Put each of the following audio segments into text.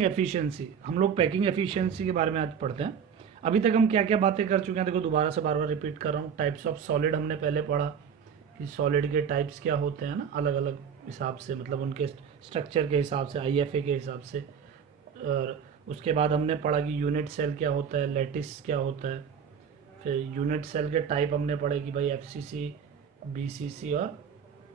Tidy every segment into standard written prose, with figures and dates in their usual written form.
Efficiency, हम लोग packing efficiency के बारे में आज पढ़ते हैं। अभी तक हम क्या क्या बातें कर चुके हैं, देखो दोबारा से बार बार रिपीट कर रहा हूँ। टाइप्स ऑफ सॉलिड हमने पहले पढ़ा कि सॉलिड के टाइप्स क्या होते हैं ना, अलग अलग हिसाब से, मतलब उनके स्ट्रक्चर के हिसाब से, आईएफए के हिसाब से। और उसके बाद हमने पढ़ा कि यूनिट सेल क्या होता है, लैटिस क्या होता है। फिर यूनिट सेल के टाइप हमने पढ़े कि भाई एफसीसी, बीसीसी और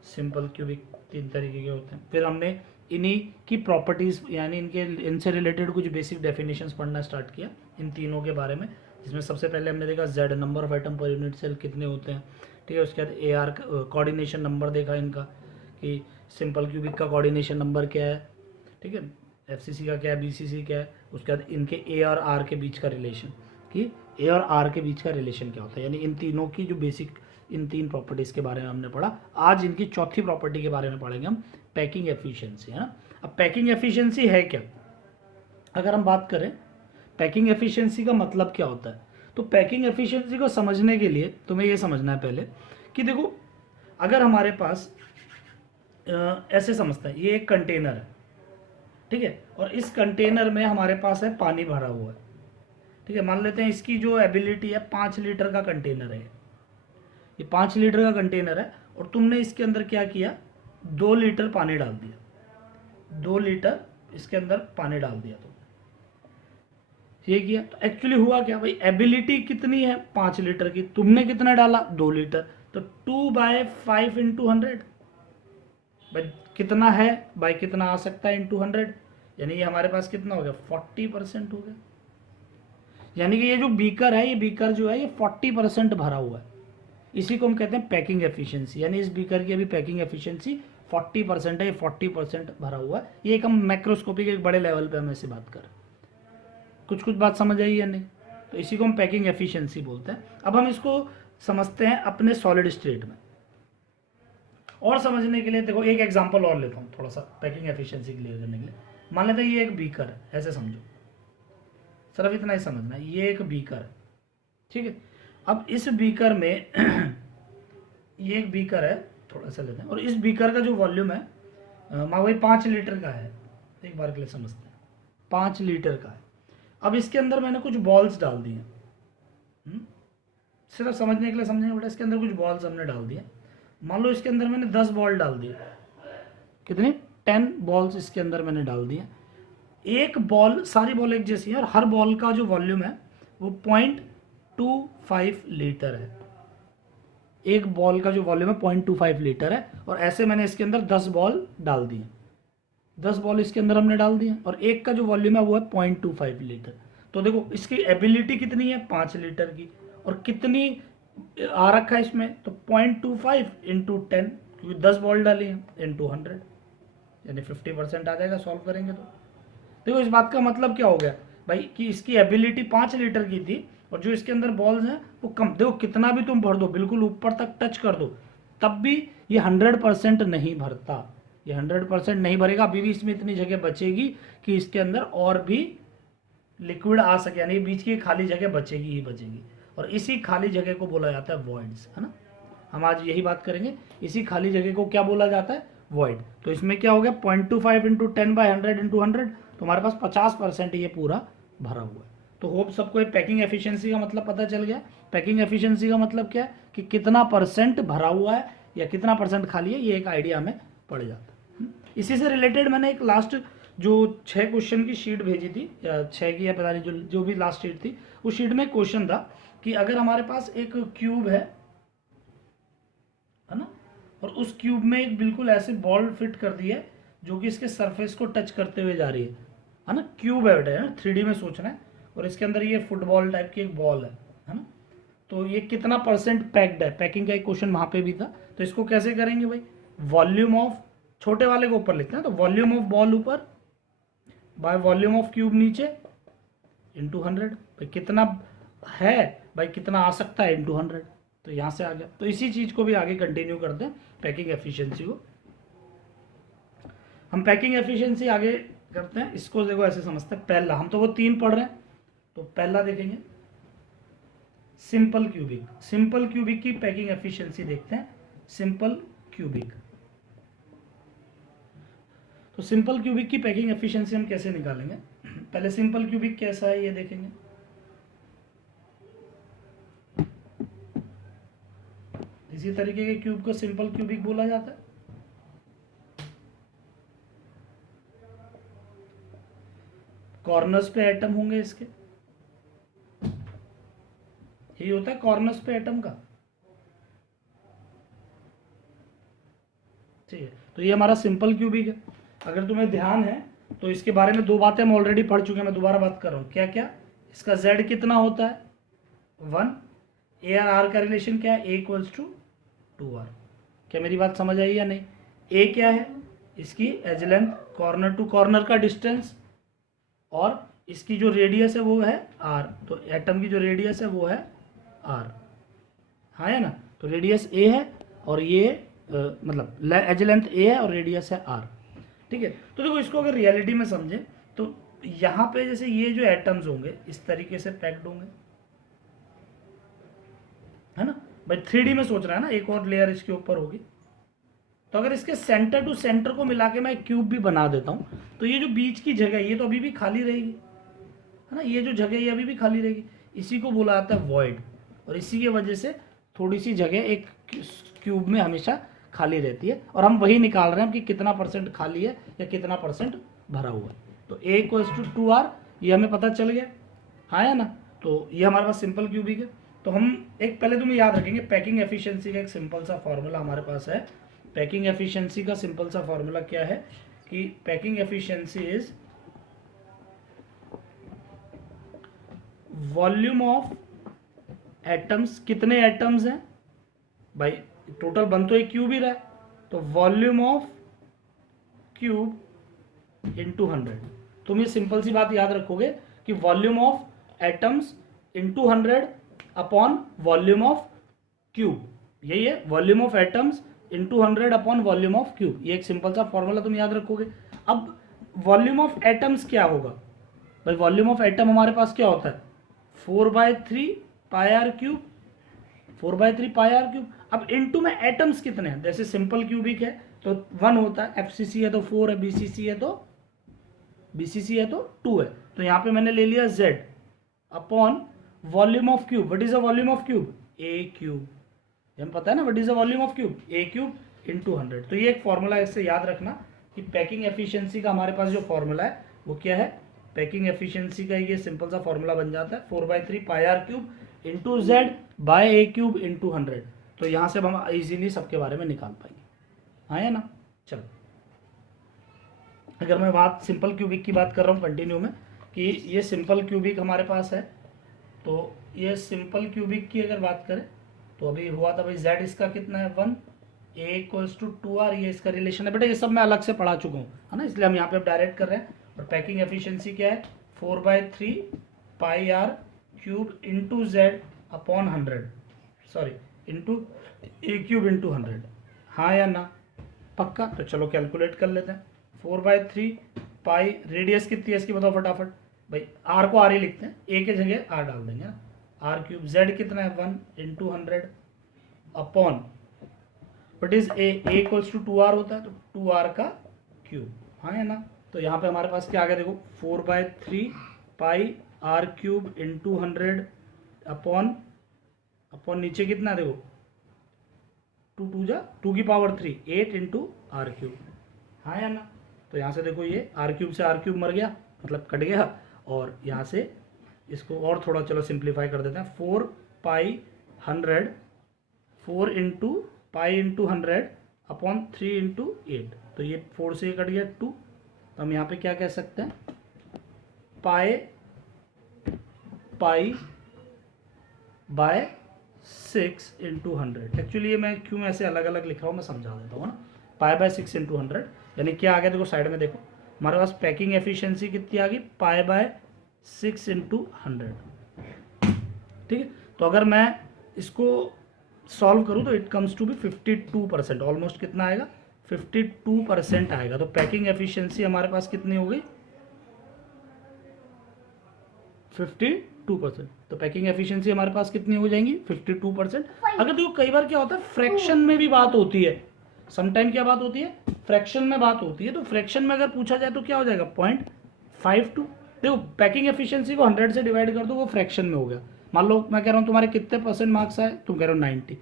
सिंपल क्यूबिक, 3 तरीके के होते हैं। फिर हमने इन्हीं की प्रॉपर्टीज़ यानी इनसे रिलेटेड कुछ बेसिक डेफिनेशंस पढ़ना स्टार्ट किया इन तीनों के बारे में, जिसमें सबसे पहले हमने देखा Z, number of atom per unit cell कितने होते हैं, ठीक है। उसके बाद ए आर कोऑर्डिनेशन नंबर देखा इनका कि सिंपल क्यूबिक का कोऑर्डिनेशन नंबर क्या है, ठीक है, एफसीसी का क्या है, बीसीसी क्या है। उसके बाद इनके ए और आर के बीच का रिलेशन, कि ए और आर के बीच का रिलेशन क्या होता है, यानी इन तीनों की जो बेसिक, इन 3 प्रॉपर्टीज़ के बारे में हमने पढ़ा। आज इनकी चौथी प्रॉपर्टी के बारे में पढ़ेंगे हम, पैकिंग एफिशिएंसी, है ना। अब पैकिंग एफिशिएंसी है क्या, अगर हम बात करें पैकिंग एफिशिएंसी का मतलब क्या होता है, तो पैकिंग एफिशिएंसी को समझने के लिए तुम्हें ये समझना है पहले कि देखो, अगर हमारे पास ऐसे समझते हैं, ये एक कंटेनर है, ठीक है, और इस कंटेनर में हमारे पास है पानी भरा हुआ है, ठीक है। मान लेते हैं इसकी जो एबिलिटी है 5 लीटर का कंटेनर है, ये 5 लीटर का कंटेनर है, और तुमने इसके अंदर क्या किया, 2 लीटर पानी डाल दिया, 2 लीटर इसके अंदर पानी डाल दिया तुमने, ये किया। तो एक्चुअली हुआ क्या भाई, एबिलिटी कितनी है 5 लीटर की, तुमने कितना डाला 2 लीटर, तो 2/5 इंटू 100 भाई कितना है, भाई कितना आ सकता है इंटू 100, यानी ये हमारे पास कितना हो गया, 40% हो गया। यानी कि ये जो बीकर है, ये बीकर जो है ये 40% भरा हुआ है, इसी को हम कहते हैं पैकिंग एफिशिएंसी। यानी इस बीकर की अभी पैकिंग एफिशिएंसी 40% है, ये 40% भरा हुआ है। ये एक हम मैक्रोस्कोपिक एक बड़े लेवल पे हम ऐसी बात करें, कुछ बात समझ आई या नहीं, तो इसी को हम पैकिंग एफिशिएंसी बोलते हैं। अब हम इसको समझते हैं अपने सॉलिड स्टेट में, और समझने के लिए देखो एक एग्जांपल और लेता हूँ थोड़ा सा पैकिंग एफिशिएंसी क्लियर करने के लिए। मान लेते हैं ये एक बीकर है, ऐसे समझो, सिर्फ इतना ही समझना है, ये एक बीकर है, ठीक है। अब इस बीकर में ये एक बीकर है, थोड़ा सा लेते हैं, और इस बीकर का जो वॉल्यूम है मान भाई 5 लीटर का है, एक बार के लिए समझते हैं, 5 लीटर का है। अब इसके अंदर मैंने कुछ बॉल्स डाल दिए, सिर्फ समझने के लिए समझेंगे बेटा, इसके अंदर कुछ बॉल्स हमने डाल दिए। मान लो इसके अंदर मैंने 10 बॉल डाल दिए, कितनी, 10 बॉल्स इसके अंदर मैंने डाल दिए। एक बॉल, सारी बॉल एक जैसी है, और हर बॉल का जो वॉल्यूम है वो 0.25 लीटर है, एक बॉल का जो वॉल्यूम है 0.25 लीटर है। और ऐसे मैंने इसके अंदर 10 बॉल डाल दिए, 10 बॉल इसके अंदर हमने डाल दिए, और एक का जो वॉल्यूम है वो है 0.25 लीटर। तो देखो इसकी एबिलिटी कितनी है 5 लीटर की, और कितनी आ रखा है इसमें, तो 0.25 इंटू 10, क्योंकि 10 बॉल डाली है, इंटू 100, यानी 50% आ जाएगा सॉल्व करेंगे तो। देखो इस बात का मतलब क्या हो गया भाई, कि इसकी एबिलिटी 5 लीटर की थी, और जो इसके अंदर बॉल्स हैं वो कम। देखो कितना भी तुम भर दो, बिल्कुल ऊपर तक टच कर दो, तब भी ये 100% नहीं भरता, ये 100% नहीं भरेगा। अभी भी इसमें इतनी जगह बचेगी कि इसके अंदर और भी लिक्विड आ सके, यानी बीच की खाली जगह बचेगी ही बचेगी, और इसी खाली जगह को बोला जाता है वॉइड्स, है ना। हम आज यही बात करेंगे, इसी खाली जगह को क्या बोला जाता है, वॉइड। तो इसमें क्या हो गया, 0.25 इंटू 10/100 इंटू 100, तो हमारे पास 50% ये पूरा भरा हुआ है। तो होप सबको ये पैकिंग एफिशिएंसी का मतलब पता चल गया। पैकिंग एफिशिएंसी का मतलब क्या है, कि कितना परसेंट भरा हुआ है या कितना परसेंट खाली है, ये एक आइडिया हमें पड़ जाता है। इसी से रिलेटेड मैंने एक लास्ट जो 6 क्वेश्चन की शीट भेजी थी, या 6 की या पता नहीं, जो भी लास्ट शीट थी, उस शीट में क्वेश्चन था कि अगर हमारे पास एक क्यूब है ना, और उस क्यूब में एक बिल्कुल ऐसे बॉल फिट कर दी है जो कि इसके सरफेस को टच करते हुए जा रही है ना। क्यूब है बेटा, है ना, 3D में सोचना है, और इसके अंदर ये फुटबॉल टाइप की एक बॉल है ना। तो ये कितना परसेंट पैक्ड है, पैकिंग का एक क्वेश्चन वहां पे भी था। तो इसको कैसे करेंगे भाई, वॉल्यूम ऑफ, छोटे वाले को ऊपर लिखते हैं, तो वॉल्यूम ऑफ बॉल ऊपर बाय वॉल्यूम ऑफ क्यूब नीचे इंटू 100, भाई कितना है, भाई कितना आ सकता है इंटू 100, तो यहां से आ गया। तो इसी चीज को भी आगे कंटिन्यू करते हैं, पैकिंग एफिशिएंसी को। हम पैकिंग एफिशिएंसी आगे करते हैं, इसको देखो ऐसे समझते हैं। पहला, हम तो वो 3 पढ़ रहे हैं, तो पहला देखेंगे सिंपल क्यूबिक। सिंपल क्यूबिक की पैकिंग एफिशिएंसी देखते हैं, सिंपल क्यूबिक। तो सिंपल क्यूबिक की पैकिंग एफिशिएंसी हम कैसे निकालेंगे, पहले सिंपल क्यूबिक कैसा है ये देखेंगे। इसी तरीके के क्यूब को सिंपल क्यूबिक बोला जाता है। कॉर्नर्स पे एटम होंगे इसके, यही होता है कॉर्नर्स पे एटम का। ठीक है, तो ये हमारा सिंपल क्यूबिक है। अगर तुम्हें ध्यान है तो इसके बारे में दो बातें हम ऑलरेडी पढ़ चुके हैं, मैं दोबारा बात कर रहा हूं। क्या क्या? इसका z कितना होता है 1, a और r का रिलेशन क्या है, a इक्वल्स टू 2r। क्या मेरी बात समझ आई या नहीं? a क्या है? इसकी edge length, corner to corner का डिस्टेंस, और इसकी जो रेडियस है वो है r। तो एटम की जो रेडियस है वो है r, हाँ है ना। तो रेडियस a है और ये मतलब एज लेंथ a है और रेडियस है r। ठीक है, तो देखो इसको अगर रियलिटी में समझे तो यहाँ पे जैसे ये जो एटम्स होंगे इस तरीके से पैक्ड होंगे, है ना भाई। 3D में सोच रहा है ना, एक और लेयर इसके ऊपर होगी। तो अगर इसके सेंटर टू सेंटर को मिला के मैं क्यूब भी बना देता हूँ तो ये जो बीच की जगह ये तो अभी भी खाली रहेगी, है ना। ये जो जगह ये अभी भी खाली रहेगी, इसी को बोला जाता है वॉइड। और इसी की वजह से थोड़ी सी जगह एक क्यूब में हमेशा खाली रहती है, और हम वही निकाल रहे हैं कि कितना परसेंट खाली है या कितना परसेंट भरा हुआ है। तो a इक्वल्स टू 2r ये हमें पता चल गया, हाँ है ना। तो ये हमारे पास सिंपल क्यूबिक है। तो हम एक पहले तुम्हें याद रखेंगे पैकिंग एफिशिएंसी का एक सिंपल सा फॉर्मूला हमारे पास है। पैकिंग एफिशिएंसी का सिंपल सा फॉर्मूला क्या है कि packing efficiency is volume of atoms. कितने एटम्स हैं भाई? टोटल बन तो एक क्यूब ही रहा है, तो वॉल्यूम ऑफ क्यूब इंटू 100। तुम ये सिंपल सी बात याद रखोगे कि volume of atoms into 100 upon volume of cube, यही है volume of atoms into 100 upon volume of cube. ये एक सिंपल सा फॉर्मूला तुम याद रखोगे। अब वॉल्यूम ऑफ एटम्स क्या होगा भाई? वॉल्यूम ऑफ एटम हमारे पास क्या होता है 4/3 pi are cube, 4/3 pi are cube. अब इनटू में एटम्स कितने हैं? जैसे सिंपल क्यूबिक है तो 1 होता है, एफसीसी है तो 4 है, बीसीसी है तो 2 है। तो यहाँ पे मैंने ले लिया z upon volume of cube. What is the volume of cube? a cube. हमें पता है ना what is the volume of cube? a cube into 100। तो ये एक फॉर्मूला है, इससे याद रखना कि पैकिंग एफिशिएंसी का हमारे पास जो फॉर्मूला है वो क्या है। पैकिंग एफिशिएंसी का ये सिंपल सा फॉर्मूला बन जाता है 4/3 pi are cube into z by a cube into 100। तो यहाँ से हम इजीली सबके बारे में निकाल पाएंगे, हाँ है ना। चलो, अगर मैं बात सिंपल क्यूबिक की बात कर रहा हूँ कंटिन्यू में कि ये सिंपल क्यूबिक हमारे पास है, तो ये सिंपल क्यूबिक की अगर बात करें तो अभी हुआ था भाई z इसका कितना है 1, a इक्वल्स टू 2r, ये इसका रिलेशन है। बेटा ये सब मैं अलग से पढ़ा चुका हूँ, है ना, इसलिए हम यहाँ पे डायरेक्ट कर रहे हैं। और पैकिंग एफिशिएंसी क्या है 4/3 pi are cube into z upon 100, sorry into a cube into 100, हाँ या ना, पक्का। तो चलो कैलकुलेट कर लेते हैं। 4/3 पाई, रेडियस कितनी है इसकी बताओ फटाफट भाई। r को r ही लिखते हैं, a के जगह r डाल देंगे ना, r क्यूब। z कितना है 1 into 100 upon what is a equals to 2r होता है, तो 2r का क्यूब, हाँ है ना। तो यहाँ पे हमारे पास क्या आ गया देखो 4/3 पाई r क्यूब इंटू 100 अपॉन नीचे कितना देखो 2 की पावर 3 8 इंटू आर क्यूब, हाँ या ना। तो यहाँ से देखो ये आर क्यूब से आर क्यूब मर गया, मतलब कट गया। और यहाँ से इसको और थोड़ा चलो सिंप्लीफाई कर देते हैं। 4 पाई 100 4 into pi into 100 upon 3 into 8, तो ये 4 से कट गया 2। तो हम यहाँ पे क्या कह सकते हैं पाई बाय 6 इंटू 100। एक्चुअली ये मैं क्यों ऐसे अलग अलग लिख रहा हूँ मैं समझा देता हूँ ना। पाई बाय 6 इंटू 100 यानी क्या आ गया देखो साइड में देखो हमारे पास पैकिंग एफिशिएंसी कितनी आ गई पाई बाय 6 इंटू 100, ठीक है। तो अगर मैं इसको सॉल्व करूँ तो it comes to be 52%, almost कितना आएगा 52% आएगा। तो पैकिंग एफिशिएंसी हमारे पास कितनी हो गई 52%। तो पैकिंग एफिशिएंसी हमारे पास कितनी हो जाएंगी 52%। अगर देखो कई बार क्या होता है फ्रैक्शन में भी बात होती है, समटाइम क्या बात होती है फ्रैक्शन में बात होती है। तो फ्रैक्शन में अगर पूछा जाए तो क्या हो जाएगा 0.52, देखो पैकिंग एफिशिएंसी को 100 से डिवाइड कर दो, वो फ्रैक्शन में हो गया। मान लो मैं कह रहा हूँ तुम्हारे कितने % मार्क्स आए, तुम कह रहे हो 90,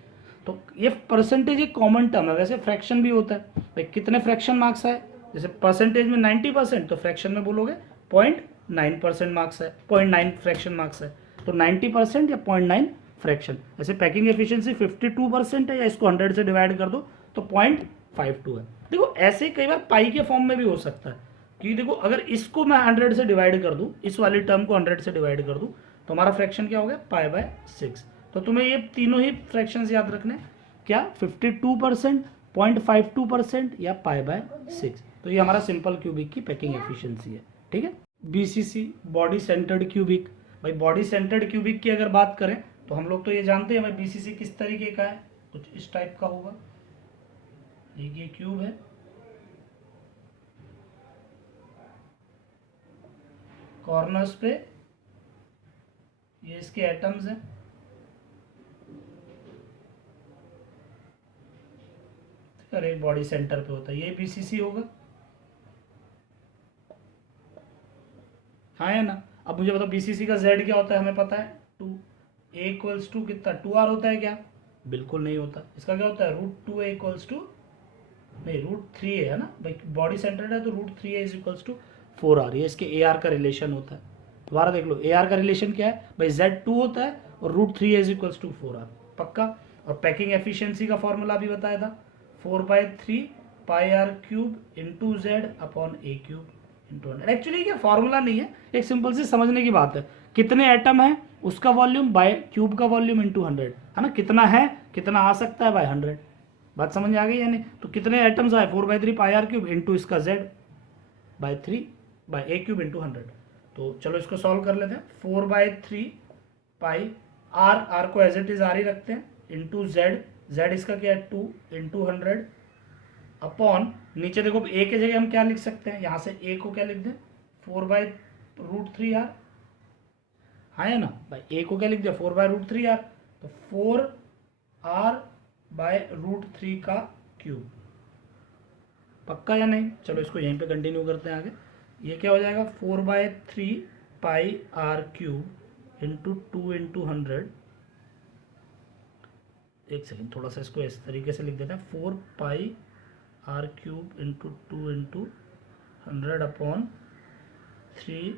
तो ये परसेंटेज एक कॉमन टर्म है, वैसे फ्रैक्शन भी होता है भाई, कितने फ्रैक्शन मार्क्स आए, जैसे परसेंटेज में 90% तो फ्रैक्शन में बोलोगे 0.9% मार्क्स है, 0.9 फ्रैक्शन मार्क्स है, तो 90% या 0.9 फ्रैक्शन। ऐसे पैकिंग एफिशिएंसी 52% है, या इसको 100 से डिवाइड कर दो तो 0.52 है। देखो ऐसे कई बार पाई के फॉर्म में भी हो सकता है कि देखो अगर इसको मैं 100 से डिवाइड कर दूं, इस वाली टर्म को 100 से डिवाइड कर दूं, तो हमारा फ्रैक्शन क्या हो गया, π/6। तो तुम्हें ये तीनों ही फ्रैक्शंस याद रखने, क्या 52%, 0.52% या π/6। तो ये हमारा सिंपल क्यूबिक की पैकिंग एफिशिएंसी है। ठीक है, BCC बॉडी सेंटर्ड क्यूबिक। भाई बॉडी सेंटर्ड क्यूबिक की अगर बात करें तो हम लोग तो ये जानते हैं भाई BCC किस तरीके का है, कुछ इस टाइप का होगा। ये क्यूब है, कॉर्नर्स पे ये इसके एटम्स हैं, और एक बॉडी सेंटर पे होता है, ये BCC होगा। हाँ है ना। अब मुझे बताओ BCC का Z क्या होता है, हमें पता है 2, A इक्वल्स टू कितना 2R होता है क्या, बिल्कुल नहीं होता। इसका क्या होता है √2A इक्वल्स टू, नहीं √3A है ना भाई, बॉडी सेंटर्ड है तो √3A is equals to 4R, ये इसके AR का रिलेशन होता है। दोबारा देख लो, AR का रिलेशन क्या है भाई, Z2 होता है और √3A is equals to 4R, पक्का। और पैकिंग एफिशिएंसी का फॉर्मूला भी बताया था, 4/3 πr³ into Z upon A³ into 100। Actually ये फॉर्मूला नहीं है, एक सिंपल सी समझने की बात है, कितने एटम है उसका वॉल्यूम बाय क्यूब का वॉल्यूम इंटू 100 है ना, कितना है कितना आ सकता है बाय 100। बात समझ आ गई यानी, तो कितने एटम्स आए 4/3 πr³ इंटू इसका Z/3 बाय A³ इंटू 100। तो चलो इसको सॉल्व कर लेते हैं। 4/3 पाई R को एज इट इज R ही रखते हैं, इंटू Z इसका क्या है 2 इंटू 100 अपॉन, नीचे देखो A के जगह हम क्या लिख सकते हैं, यहाँ से A को क्या लिख दें 4/√3R, हाँ है ना भाई, A को क्या लिख दिया 4/√3R, तो 4R/√3 का क्यूब, पक्का या नहीं। चलो इसको यहीं पे कंटिन्यू करते हैं आगे। ये क्या हो जाएगा 4/3 πr³ इंटू 2 इंटू 100। एक सेकेंड, थोड़ा सा इसको इस तरीके से लिख देते हैं, 4 πr³ into 2 into 100 upon 3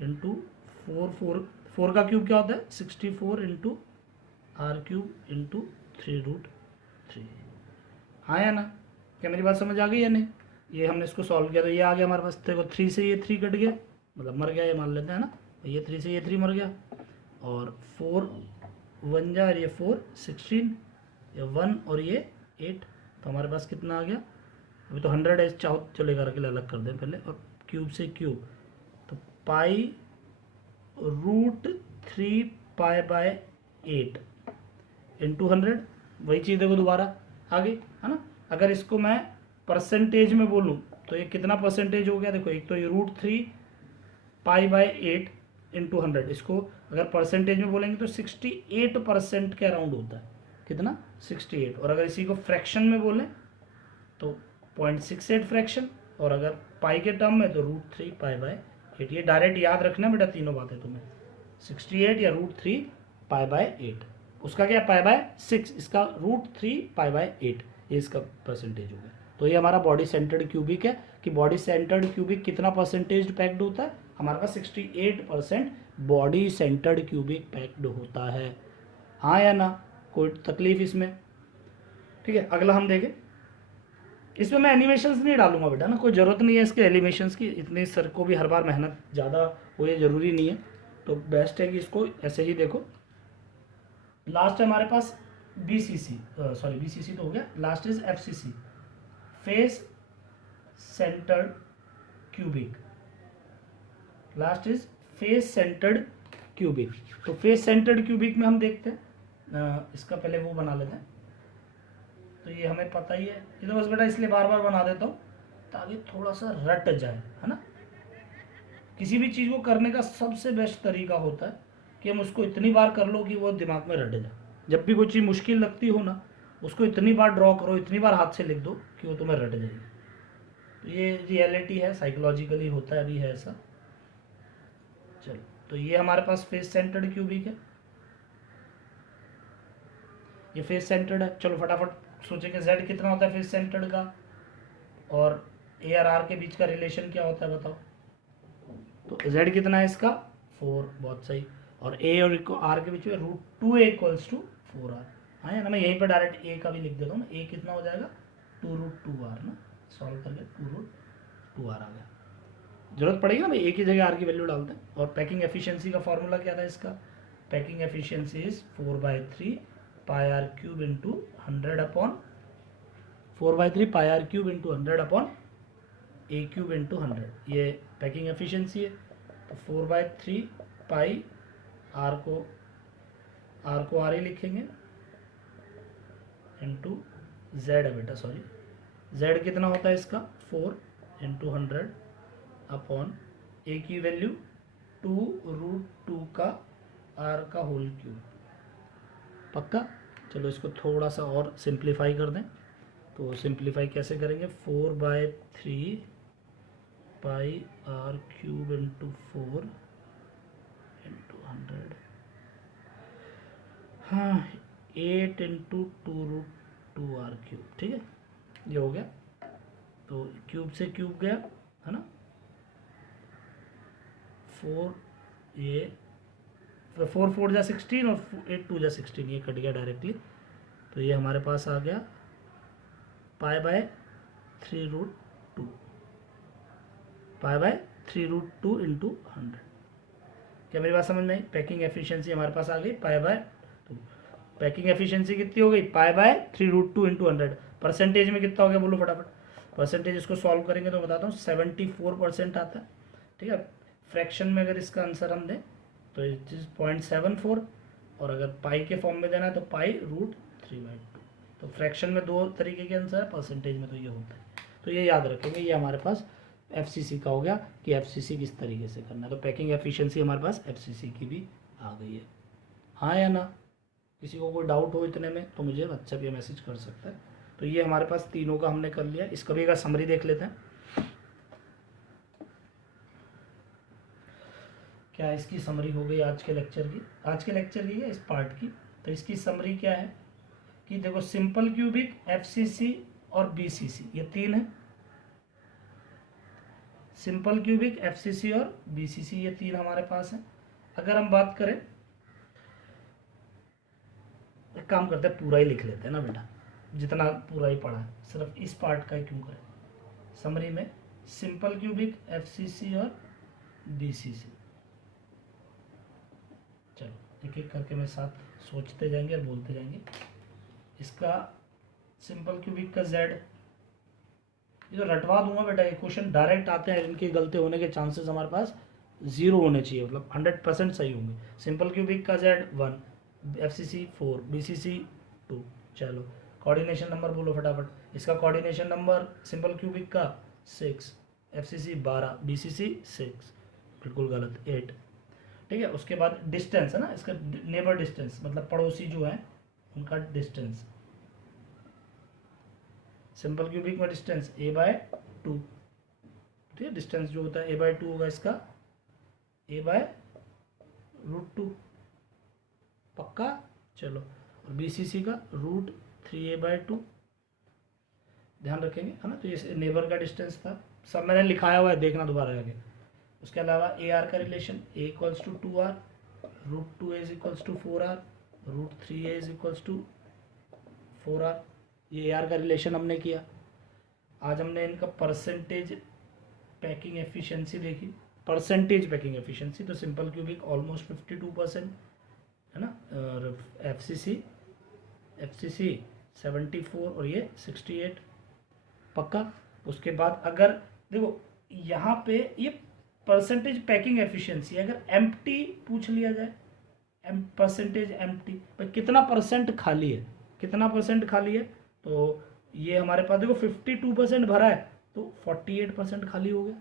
into 4 का क्यूब क्या होता है 64 इंटू R³ इंटू 3√3। हाँ या ना, क्या मेरी बात समझ आ गई या नहीं। ये हमने इसको सॉल्व किया तो ये आ गया हमारे पास, देखो 3 से ये 3 कट गया, मतलब मर गया ये मान लेते हैं ना, ये 3 से ये 3 मर गया, और 4 1 जा, और ये 4 16, ये 1 और ये 8, तो हमारे पास कितना आ गया, अभी तो 100 है, चाहो चलेगा रख ले, अलग कर दें पहले, और क्यूब से क्यूब, तो π√3 π/8 इंटू 100, वही चीज़ देखो दोबारा आ गई है ना। अगर इसको मैं परसेंटेज में बोलूँ तो ये कितना परसेंटेज हो गया, देखो एक तो ये √3 π/8 इंटू 100, इसको अगर परसेंटेज में बोलेंगे तो 68% के अराउंड होता है, कितना 68। और अगर इसी को फ्रैक्शन में बोलें तो 0.68 फ्रैक्शन, और अगर पाई के टर्म में तो √3 π/8। ये डायरेक्ट याद रखना बेटा तीनों बातें तुम्हें, 68 या √3 π/8, उसका क्या π/6, इसका √3 π/8, ये इसका परसेंटेज हो गया। तो ये हमारा बॉडी सेंटर्ड क्यूबिक है कि बॉडी सेंटर्ड क्यूबिक कितना परसेंटेज पैक्ड होता है, हमारे पास 68% बॉडी सेंटर्ड क्यूबिक पैक्ड होता है। हाँ या ना, कोई तकलीफ इसमें। ठीक है, अगला हम देखें। इसमें मैं एनिमेशंस नहीं डालूंगा बेटा ना, कोई ज़रूरत नहीं है इसके एनिमेशंस की, इतनी सर को भी हर बार मेहनत ज़्यादा हो ये ज़रूरी नहीं है, तो बेस्ट है कि इसको ऐसे ही देखो। लास्ट है हमारे पास BCC तो हो गया, last is FCC, face centred cubic. Last is face centred cubic. तो फेस सेंटर्ड क्यूबिक में हम देखते हैं, इसका पहले वो बना लेते हैं, तो ये हमें पता ही है, ये तो बस बेटा इसलिए बार बार बना देता हूँ ताकि थोड़ा सा रट जाए, है ना। किसी भी चीज़ को करने का सबसे बेस्ट तरीका होता है कि हम उसको इतनी बार कर लो कि वो दिमाग में रट जाए। जब भी कोई चीज़ मुश्किल लगती हो ना, उसको इतनी बार ड्रॉ करो, इतनी बार हाथ से लिख दो कि वो तुम्हें रट जाएगी। तो ये रियलिटी है, साइकोलॉजिकली होता है, अभी है ऐसा। चलो, तो ये हमारे पास फेस सेंटर्ड क्यूबिक है, ये फेस सेंटर्ड है। चलो फटाफट सोचेंगे z कितना होता है फेस सेंटर्ड का और ए और आर के बीच का रिलेशन क्या होता है बताओ। तो z कितना है इसका 4, बहुत सही। और a और r के बीच में √2a इक्वल्स टू 4r। हाँ है ना, मैं यहीं पर डायरेक्ट a का भी लिख देता हूँ ना, a कितना हो जाएगा 2√2r ना, सॉल्व करके 2√2r आ गया। जरूरत पड़ेगी ना भाई a की जगह r की वैल्यू डालते हैं। और पैकिंग एफिशिएंसी का फॉर्मूला क्या था इसका, packing efficiency is 4/3 pi are cube into 100 upon 4/3 pi are cube into 100 upon A cube into 100, ये पैकिंग एफिशिएंसी है। तो 4/3 पाई आर को आर ही लिखेंगे इंटू जेड है बेटा, सॉरी जेड कितना होता है इसका 4 इंटू 100 अपॉन ए की वैल्यू 2√2 का आर का होल क्यूब। पक्का। चलो इसको थोड़ा सा और सिंप्लीफाई कर दें। तो सिंप्लीफाई कैसे करेंगे, 4/3 pi are cube into 4 into 100, हाँ 8 इंटू 2√2r क्यूब, ठीक है ये हो गया। तो क्यूब से क्यूब गया है ना, 4 ये 4 4 जा 16 और 8 2 जा 16, ये कट गया डायरेक्टली। तो ये हमारे पास आ गया π/3√2, π/3√2 इंटू 100। क्या मेरी बात समझ में आई। पैकिंग एफिशिएंसी हमारे पास आ गई π/2। पैकिंग एफिशिएंसी कितनी हो गई π/3√2 इंटू 100। परसेंटेज में कितना हो गया बोलो फटाफट। परसेंटेज इसको सॉल्व करेंगे तो बताता हूँ 74% आता है, ठीक है। फ्रैक्शन में अगर इसका आंसर हम दें तो इट इज 0.74, और अगर पाई के फॉर्म में देना है तो π√3/2। तो फ्रैक्शन में दो तरीके के आंसर है, परसेंटेज में तो ये होता है। तो ये याद रखेंगे, ये हमारे पास एफसीसी का हो गया कि एफसीसी किस तरीके से करना है। तो पैकिंग एफिशिएंसी हमारे पास एफसीसी की भी आ गई है, हाँ या ना। किसी को कोई डाउट हो इतने में तो मुझे व्हाट्सएप या मैसेज कर सकता है। तो ये हमारे पास तीनों का हमने कर लिया। इसका भी एक समरी देख लेते हैं, क्या इसकी समरी हो गई आज के लेक्चर की या इस पार्ट की। तो इसकी समरी क्या है कि देखो सिंपल क्यूबिक, एफसीसी और बीसीसी, ये तीन है। सिंपल क्यूबिक, एफसीसी और बीसीसी, ये तीन हमारे पास है। अगर हम बात करें, एक काम करते हैं पूरा ही लिख लेते हैं ना बेटा, जितना पूरा ही पढ़ा है, सिर्फ इस पार्ट का ही क्यों करें। समरी में सिंपल क्यूबिक, एफसीसी और बीसीसी, चलो एक एक करके मैं साथ सोचते जाएंगे और बोलते जाएंगे। इसका सिंपल क्यूबिक का जेड, ये तो रटवा दूंगा बेटा, ये क्वेश्चन डायरेक्ट आते हैं, इनके गलती होने के चांसेस हमारे पास 0 होने चाहिए, मतलब 100% सही होंगे। सिंपल क्यूबिक का जेड 1, एफसीसी 4, बीसीसी 2। चलो कोऑर्डिनेशन नंबर बोलो फटाफट। इसका कोऑर्डिनेशन नंबर सिंपल क्यूबिक का 6, एफसीसी 12, बीसीसी 6, बिल्कुल गलत 8, ठीक है। उसके बाद डिस्टेंस है ना, इसका नेबर डिस्टेंस मतलब पड़ोसी जो है उनका डिस्टेंस। सिंपल क्यूबिक में डिस्टेंस a/2, ठीक है। डिस्टेंस जो होता है a/2 होगा इसका a/√2, पक्का। चलो और बीसीसी का √3a/2, ध्यान रखेंगे है ना। तो ये नेबर का डिस्टेंस था, सब मैंने लिखाया हुआ है, देखना दोबारा आगे। उसके अलावा ए आर का relation a equals to 2r, √2a is equals to 4r, √3a is equals to 4r, ये आर का रिलेशन हमने किया। आज हमने इनका परसेंटेज पैकिंग एफिशिएंसी देखी, परसेंटेज पैकिंग एफिशिएंसी। तो सिंपल क्यूबिक ऑलमोस्ट 52% है ना, और एफसीसी 74 और ये 68, पक्का। उसके बाद अगर देखो यहाँ पे ये परसेंटेज पैकिंग एफिशिएंसी, अगर एम्प्टी पूछ लिया जाए, परसेंटेज एम्प्टी, कितना परसेंट खाली है, कितना परसेंट खाली है, तो ये हमारे पास देखो 52% भरा है तो 48% खाली हो गया।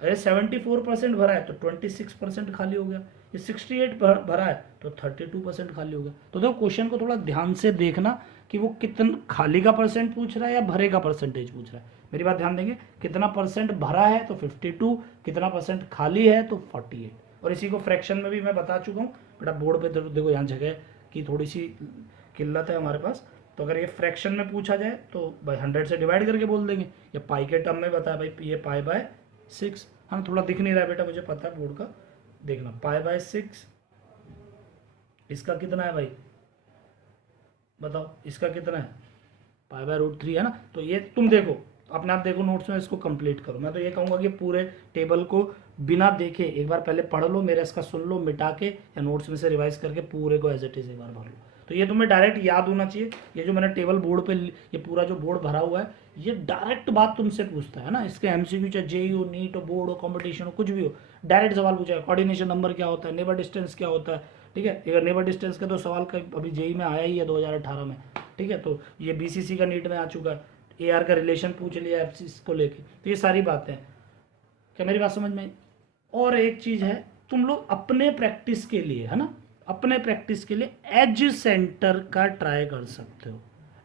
अरे 74% भरा है तो 26% खाली हो गया। ये 68 भरा है तो 32% खाली हो गया। तो देखो क्वेश्चन को थोड़ा ध्यान से देखना कि वो कितना खाली का परसेंट पूछ रहा है या भरे का परसेंटेज पूछ रहा है। मेरी बात ध्यान देंगे, कितना परसेंट भरा है तो 52, कितना परसेंट खाली है तो 48, और इसी को फ्रैक्शन में भी मैं बता चुका हूँ बेटा, बोर्ड पे देखो यहाँ जगह की थोड़ी सी किल्लत है हमारे पास। तो अगर ये फ्रैक्शन में पूछा जाए तो भाई 100 से डिवाइड करके बोल देंगे, या पाई के टर्म में बताया भाई ये पाई बाय 6। हाँ थोड़ा दिख नहीं रहा है बेटा, मुझे पता है बोर्ड का, देखना पाई बाय 6, इसका कितना है भाई बताओ, इसका कितना है पाई बाय √3 है ना। तो ये तुम देखो अपने आप देखो नोट्स में, इसको कंप्लीट करो। मैं तो ये कहूँगा कि पूरे टेबल को बिना देखे एक बार पहले पढ़ लो, मेरे इसका सुन लो मिटा के, या नोट्स में से रिवाइज करके पूरे को एज इट इज एक बार भर लो। तो ये तुम्हें डायरेक्ट याद होना चाहिए। ये जो मैंने टेबल बोर्ड पे, ये पूरा जो बोर्ड भरा हुआ है, ये डायरेक्ट बात तुमसे पूछता है ना। इसके एमसीक्यू चाहे जेई हो, नीट हो, बोर्ड हो, कॉम्पिटिशन हो, कुछ भी हो, डायरेक्ट सवाल पूछेगा। कोऑर्डिनेशन नंबर क्या होता है, नेबर डिस्टेंस क्या होता है, ठीक है। अगर नेबर डिस्टेंस का तो सवाल का अभी जेई में आया ही है 2018 में, ठीक है। तो ये बीसीसी का नीट में आ चुका है, एआर का रिलेशन पूछ लिया एफसीसी को लेके। तो ये सारी बातें हैं, क्या मेरी बात समझ में आई? और एक चीज है, तुम लोग अपने प्रैक्टिस के लिए, है ना, अपने प्रैक्टिस के लिए एज सेंटर का ट्राई कर सकते हो।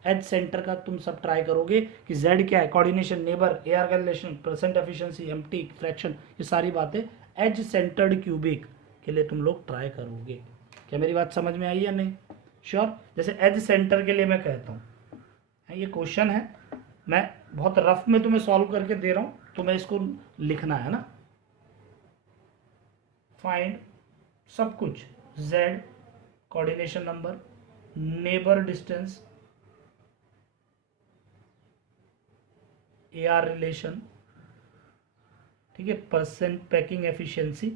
एज सेंटर का तुम सब ट्राई करोगे कि जेड क्या है, कोऑर्डिनेशन, नेबर, एआर का relation, percent efficiency, empty, fraction, ये सारी बातें एज सेंटर्ड क्यूबिक के लिए तुम लोग ट्राई करोगे। क्या मेरी बात समझ में आई या नहीं? श्योर। जैसे एज सेंटर के लिए मैं कहता हूँ, ये क्वेश्चन है, मैं बहुत रफ में तुम्हें सॉल्व करके दे रहा हूँ, तुम्हें इसको लिखना है ना। फाइंड सब कुछ, z coordination number, neighbour distance, AR relation, ठीक है, परसेंट पैकिंग एफिशिएंसी,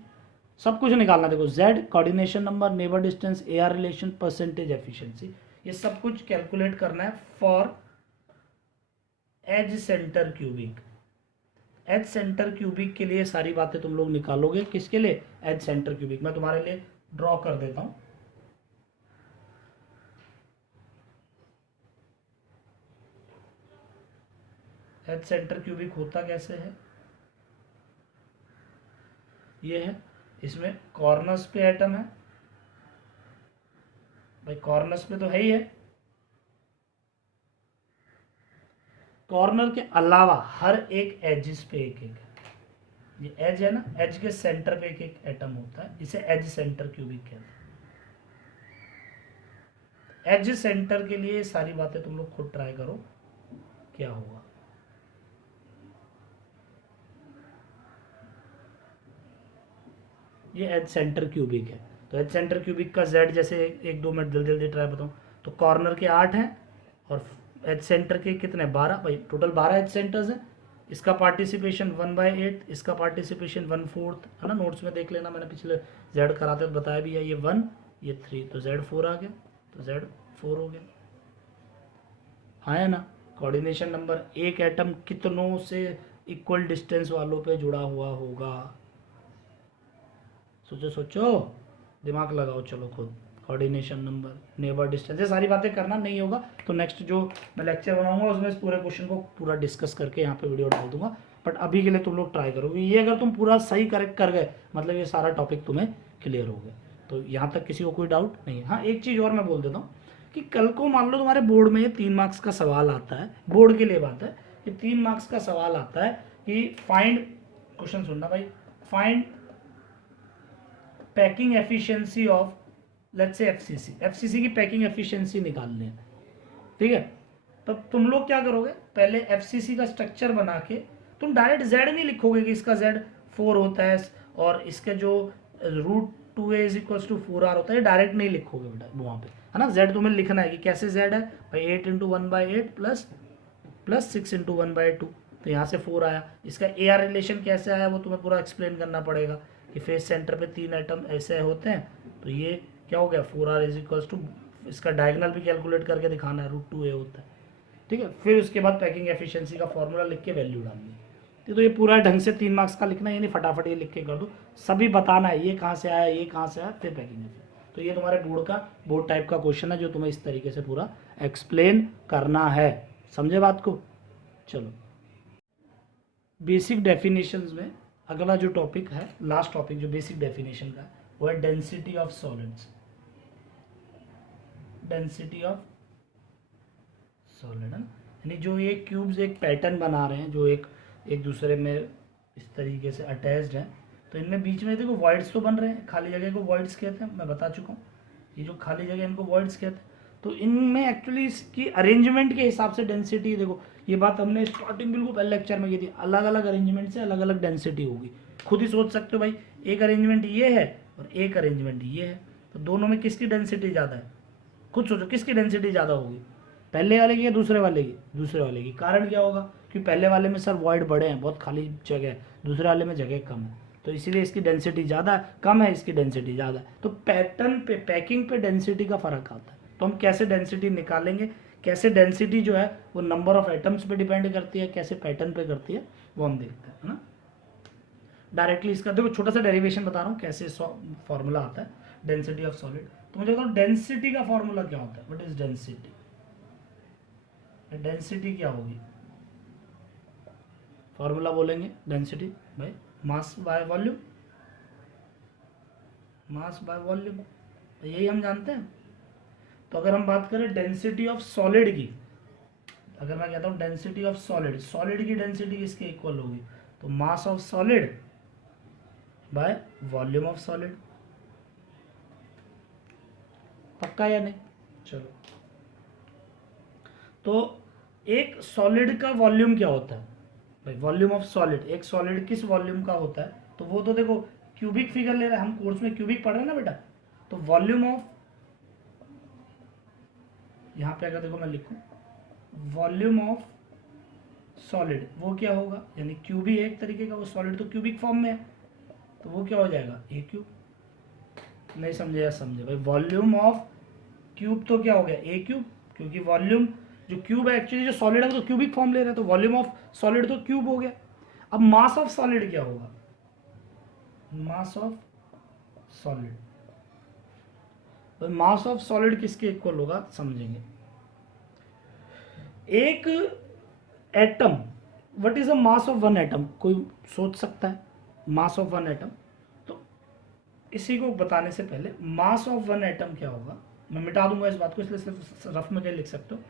सब कुछ निकालना। देखो z coordination number, neighbour distance, AR relation, percentage efficiency, ये सब कुछ कैलकुलेट करना है for edge centre cubic. Edge centre cubic के लिए सारी बातें तुम लोग निकालोगे, किसके लिए? Edge centre cubic. मैं तुम्हारे लिए ड्रॉ कर देता हूं। एज सेंटर क्यूबिक होता कैसे है, ये है, इसमें कॉर्नर्स पे एटम है भाई, कॉर्नर्स पे तो है ही है, कॉर्नर के अलावा हर एक एजिस पे एक एक, ये एज है ना, एज के सेंटर पे एक एक एटम होता है, इसे एज सेंटर क्यूबिक कहते हैं। एज सेंटर के लिए सारी बातें तुम लोग खुद ट्राई करो क्या होगा। ये एज सेंटर क्यूबिक है। तो एज सेंटर क्यूबिक का जेड, जैसे एक दो मिनट जल्दी जल्दी ट्राई बताऊं, तो कॉर्नर के 8 हैं और एज सेंटर के कितने, 12 भाई, टोटल 12 एज सेंटर्स हैं। इसका पार्टिसिपेशन 1/8, इसका पार्टिसिपेशन 1/4 है ना, नोट्स में देख लेना, मैंने पिछले जेड कराते तो बताया भी है, ये 1 ये 3, तो जेड 4 आ गया, तो जेड 4 हो गया, हाँ है ना। कोऑर्डिनेशन नंबर, एक एटम कितनों से इक्वल डिस्टेंस वालों पे जुड़ा हुआ होगा, सोचो सोचो, दिमाग लगाओ, चलो खुद। कोऑर्डिनेशन नंबर, नेबर डिस्टेंस, ये सारी बातें करना नहीं होगा तो नेक्स्ट जो मैं लेक्चर बनाऊंगा उसमें इस पूरे क्वेश्चन को पूरा डिस्कस करके यहाँ पे वीडियो डाल दूंगा। बट अभी के लिए तुम लोग ट्राई करोगे, ये अगर तुम पूरा सही करेक्ट कर गए मतलब ये सारा टॉपिक तुम्हें क्लियर हो गया। तो यहाँ तक किसी को कोई डाउट नहीं है? हाँ एक चीज़ और मैं बोल देता हूँ कि कल को मान लो तुम्हारे बोर्ड में ये 3 मार्क्स का सवाल आता है, बोर्ड के लिए बात है, ये 3 मार्क्स का सवाल आता है कि फाइंड, क्वेश्चन सुनना भाई, find packing efficiency of let's say FCC की पैकिंग एफिशिएंसी निकालनी है, ठीक है। तब तुम लोग क्या करोगे, पहले एफसीसी का स्ट्रक्चर बना के तुम डायरेक्ट जेड नहीं लिखोगे कि इसका जेड 4 होता है और इसके जो √2a = 4r होता है, डायरेक्ट नहीं लिखोगे बेटा वहाँ पे, है ना। जेड तुम्हें लिखना है कि कैसे जेड है भाई, 8 × 1/8 प्लस 6 × 1/2, तो यहाँ से 4 आया। इसका AR रिलेशन कैसे आया वो तुम्हें पूरा एक्सप्लेन करना पड़ेगा कि फेस सेंटर पे 3 एटम ऐसे होते हैं, तो ये क्या हो गया 4r = इसका डायगोनल भी कैलकुलेट करके दिखाना है, √2a होता है, ठीक है। फिर उसके बाद पैकिंग एफिशिएंसी का फॉर्मूला लिख के वैल्यू डालनी है। तो ये पूरा ढंग से 3 मार्क्स का लिखना है, ये नहीं फटाफट ये लिख के कर दो, सभी बताना है ये कहाँ से आया, ये कहाँ से आया, फिर पैकिंग। तो ये तुम्हारे बोर्ड टाइप का क्वेश्चन है जो तुम्हें इस तरीके से पूरा एक्सप्लेन करना है, समझे बात को। चलो बेसिक डेफिनेशंस में अगला जो टॉपिक है, लास्ट टॉपिक जो बेसिक डेफिनेशन का वो है density of solids. Density of solid, यानी जो ये क्यूब्स एक पैटर्न बना रहे हैं, जो एक दूसरे में इस तरीके से अटैच्ड हैं, तो इनमें बीच में देखो वॉइड्स तो बन रहे हैं, खाली जगह को वॉइड्स कहते हैं, मैं बता चुका हूँ। ये जो खाली जगह इनको वॉइड्स कहते हैं। तो इनमें एक्चुअली इसकी अरेंजमेंट के हिसाब से डेंसिटी, देखो ये बात हमने स्टार्टिंग बिल्कुल पहले लेक्चर में की थी, अलग अलग अरेंजमेंट से अलग अलग डेंसिटी होगी। खुद ही सोच सकते हो भाई, एक अरेंजमेंट ये है और एक अरेंजमेंट ये है, तो दोनों में किसकी डेंसिटी ज़्यादा है? खुद सोचो किसकी डेंसिटी ज़्यादा होगी, पहले वाले की या दूसरे वाले की? दूसरे वाले की। कारण क्या होगा? क्योंकि पहले वाले में सर वॉइड बड़े हैं, बहुत खाली जगह है, दूसरे वाले में जगह कम है, तो इसीलिए इसकी डेंसिटी ज़्यादा है, कम है इसकी डेंसिटी ज़्यादा है। तो पैटर्न पे, पैकिंग पे डेंसिटी का फर्क आता है। तो हम कैसे डेंसिटी निकालेंगे, कैसे डेंसिटी जो है वो नंबर ऑफ एटम्स पे डिपेंड करती है, कैसे पैटर्न पे करती है, वो हम देखते हैं, है ना। डायरेक्टली इसका देखो छोटा सा डेरिवेशन बता रहा हूँ कैसे फॉर्मूला आता है डेंसिटी ऑफ सॉलिड। तो मुझे बताओ डेंसिटी का फॉर्मूला क्या होता है? What is density? डेंसिटी क्या होगी? फॉर्मूला बोलेंगे डेंसिटी भाई, mass by volume, mass by volume, यही हम जानते हैं। तो अगर हम बात करें डेंसिटी ऑफ सॉलिड की, अगर मैं कहता हूं डेंसिटी ऑफ सॉलिड, सॉलिड की डेंसिटी किसके इक्वल होगी? तो mass of solid by volume of solid. पक्का या नहीं? चलो, तो एक सॉलिड का वॉल्यूम क्या होता है भाई? वॉल्यूम ऑफ सॉलिड, एक सॉलिड किस वॉल्यूम का होता है? तो वो तो देखो क्यूबिक फिगर ले रहे हैं, हम कोर्स में क्यूबिक पढ़ रहे हैं ना बेटा। तो वॉल्यूम ऑफ, यहां पे अगर देखो मैं लिखूं वॉल्यूम ऑफ सॉलिड, वो क्या होगा? यानी क्यूबी एक तरीके का, वो सॉलिड तो क्यूबिक फॉर्म में है, तो वो क्या हो जाएगा? ए क्यूब। नहीं समझे या समझे भाई? वॉल्यूम ऑफ क्यूब तो क्या हो गया? ए क्यूब, क्योंकि वॉल्यूम जो क्यूब है एक्चुअली, जो सॉलिड है वो तो क्यूबिक फॉर्म ले रहा है, तो वॉल्यूम ऑफ सॉलिड तो क्यूब हो गया। अब मास ऑफ सॉलिड क्या होगा? मास ऑफ सॉलिड, तो मास ऑफ सॉलिड किसके इक्वल होगा समझेंगे। एक atom, what is the mass of one atom? कोई सोच सकता है मास ऑफ वन एटम? तो इसी को बताने से पहले मास ऑफ वन एटम क्या होगा, मैं मिटा दूंगा इस बात को, इसलिए सिर्फ रफ में क्या लिख सकते हो,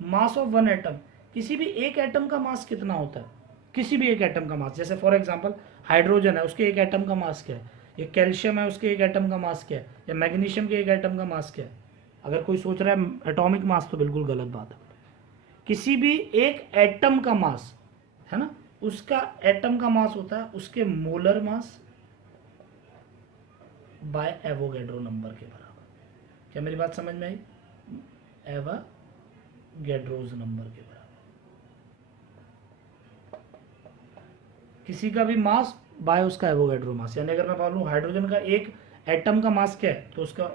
मास ऑफ वन एटम। किसी भी एक एटम का मास कितना होता है? किसी भी एक एटम का मास, जैसे फॉर एग्जांपल हाइड्रोजन है, उसके एक एटम का मास क्या है? या कैल्शियम है, उसके एक एटम का मास क्या है? या मैग्नीशियम के एक एटम का मास क्या है? अगर कोई सोच रहा है एटॉमिक मास, तो बिल्कुल गलत बात है। किसी भी एक एटम का मास है ना, उसका एटम का मास होता है उसके molar mass by Avogadro number के बराबर। क्या मेरी बात समझ में आई? एवोगैड्रोज नंबर के बराबर। किसी का भी मास बाय उसका एवोगैड्रो मास, यानी अगर मैं बोलूं हाइड्रोजन का एक एटम का मास क्या है, तो उसका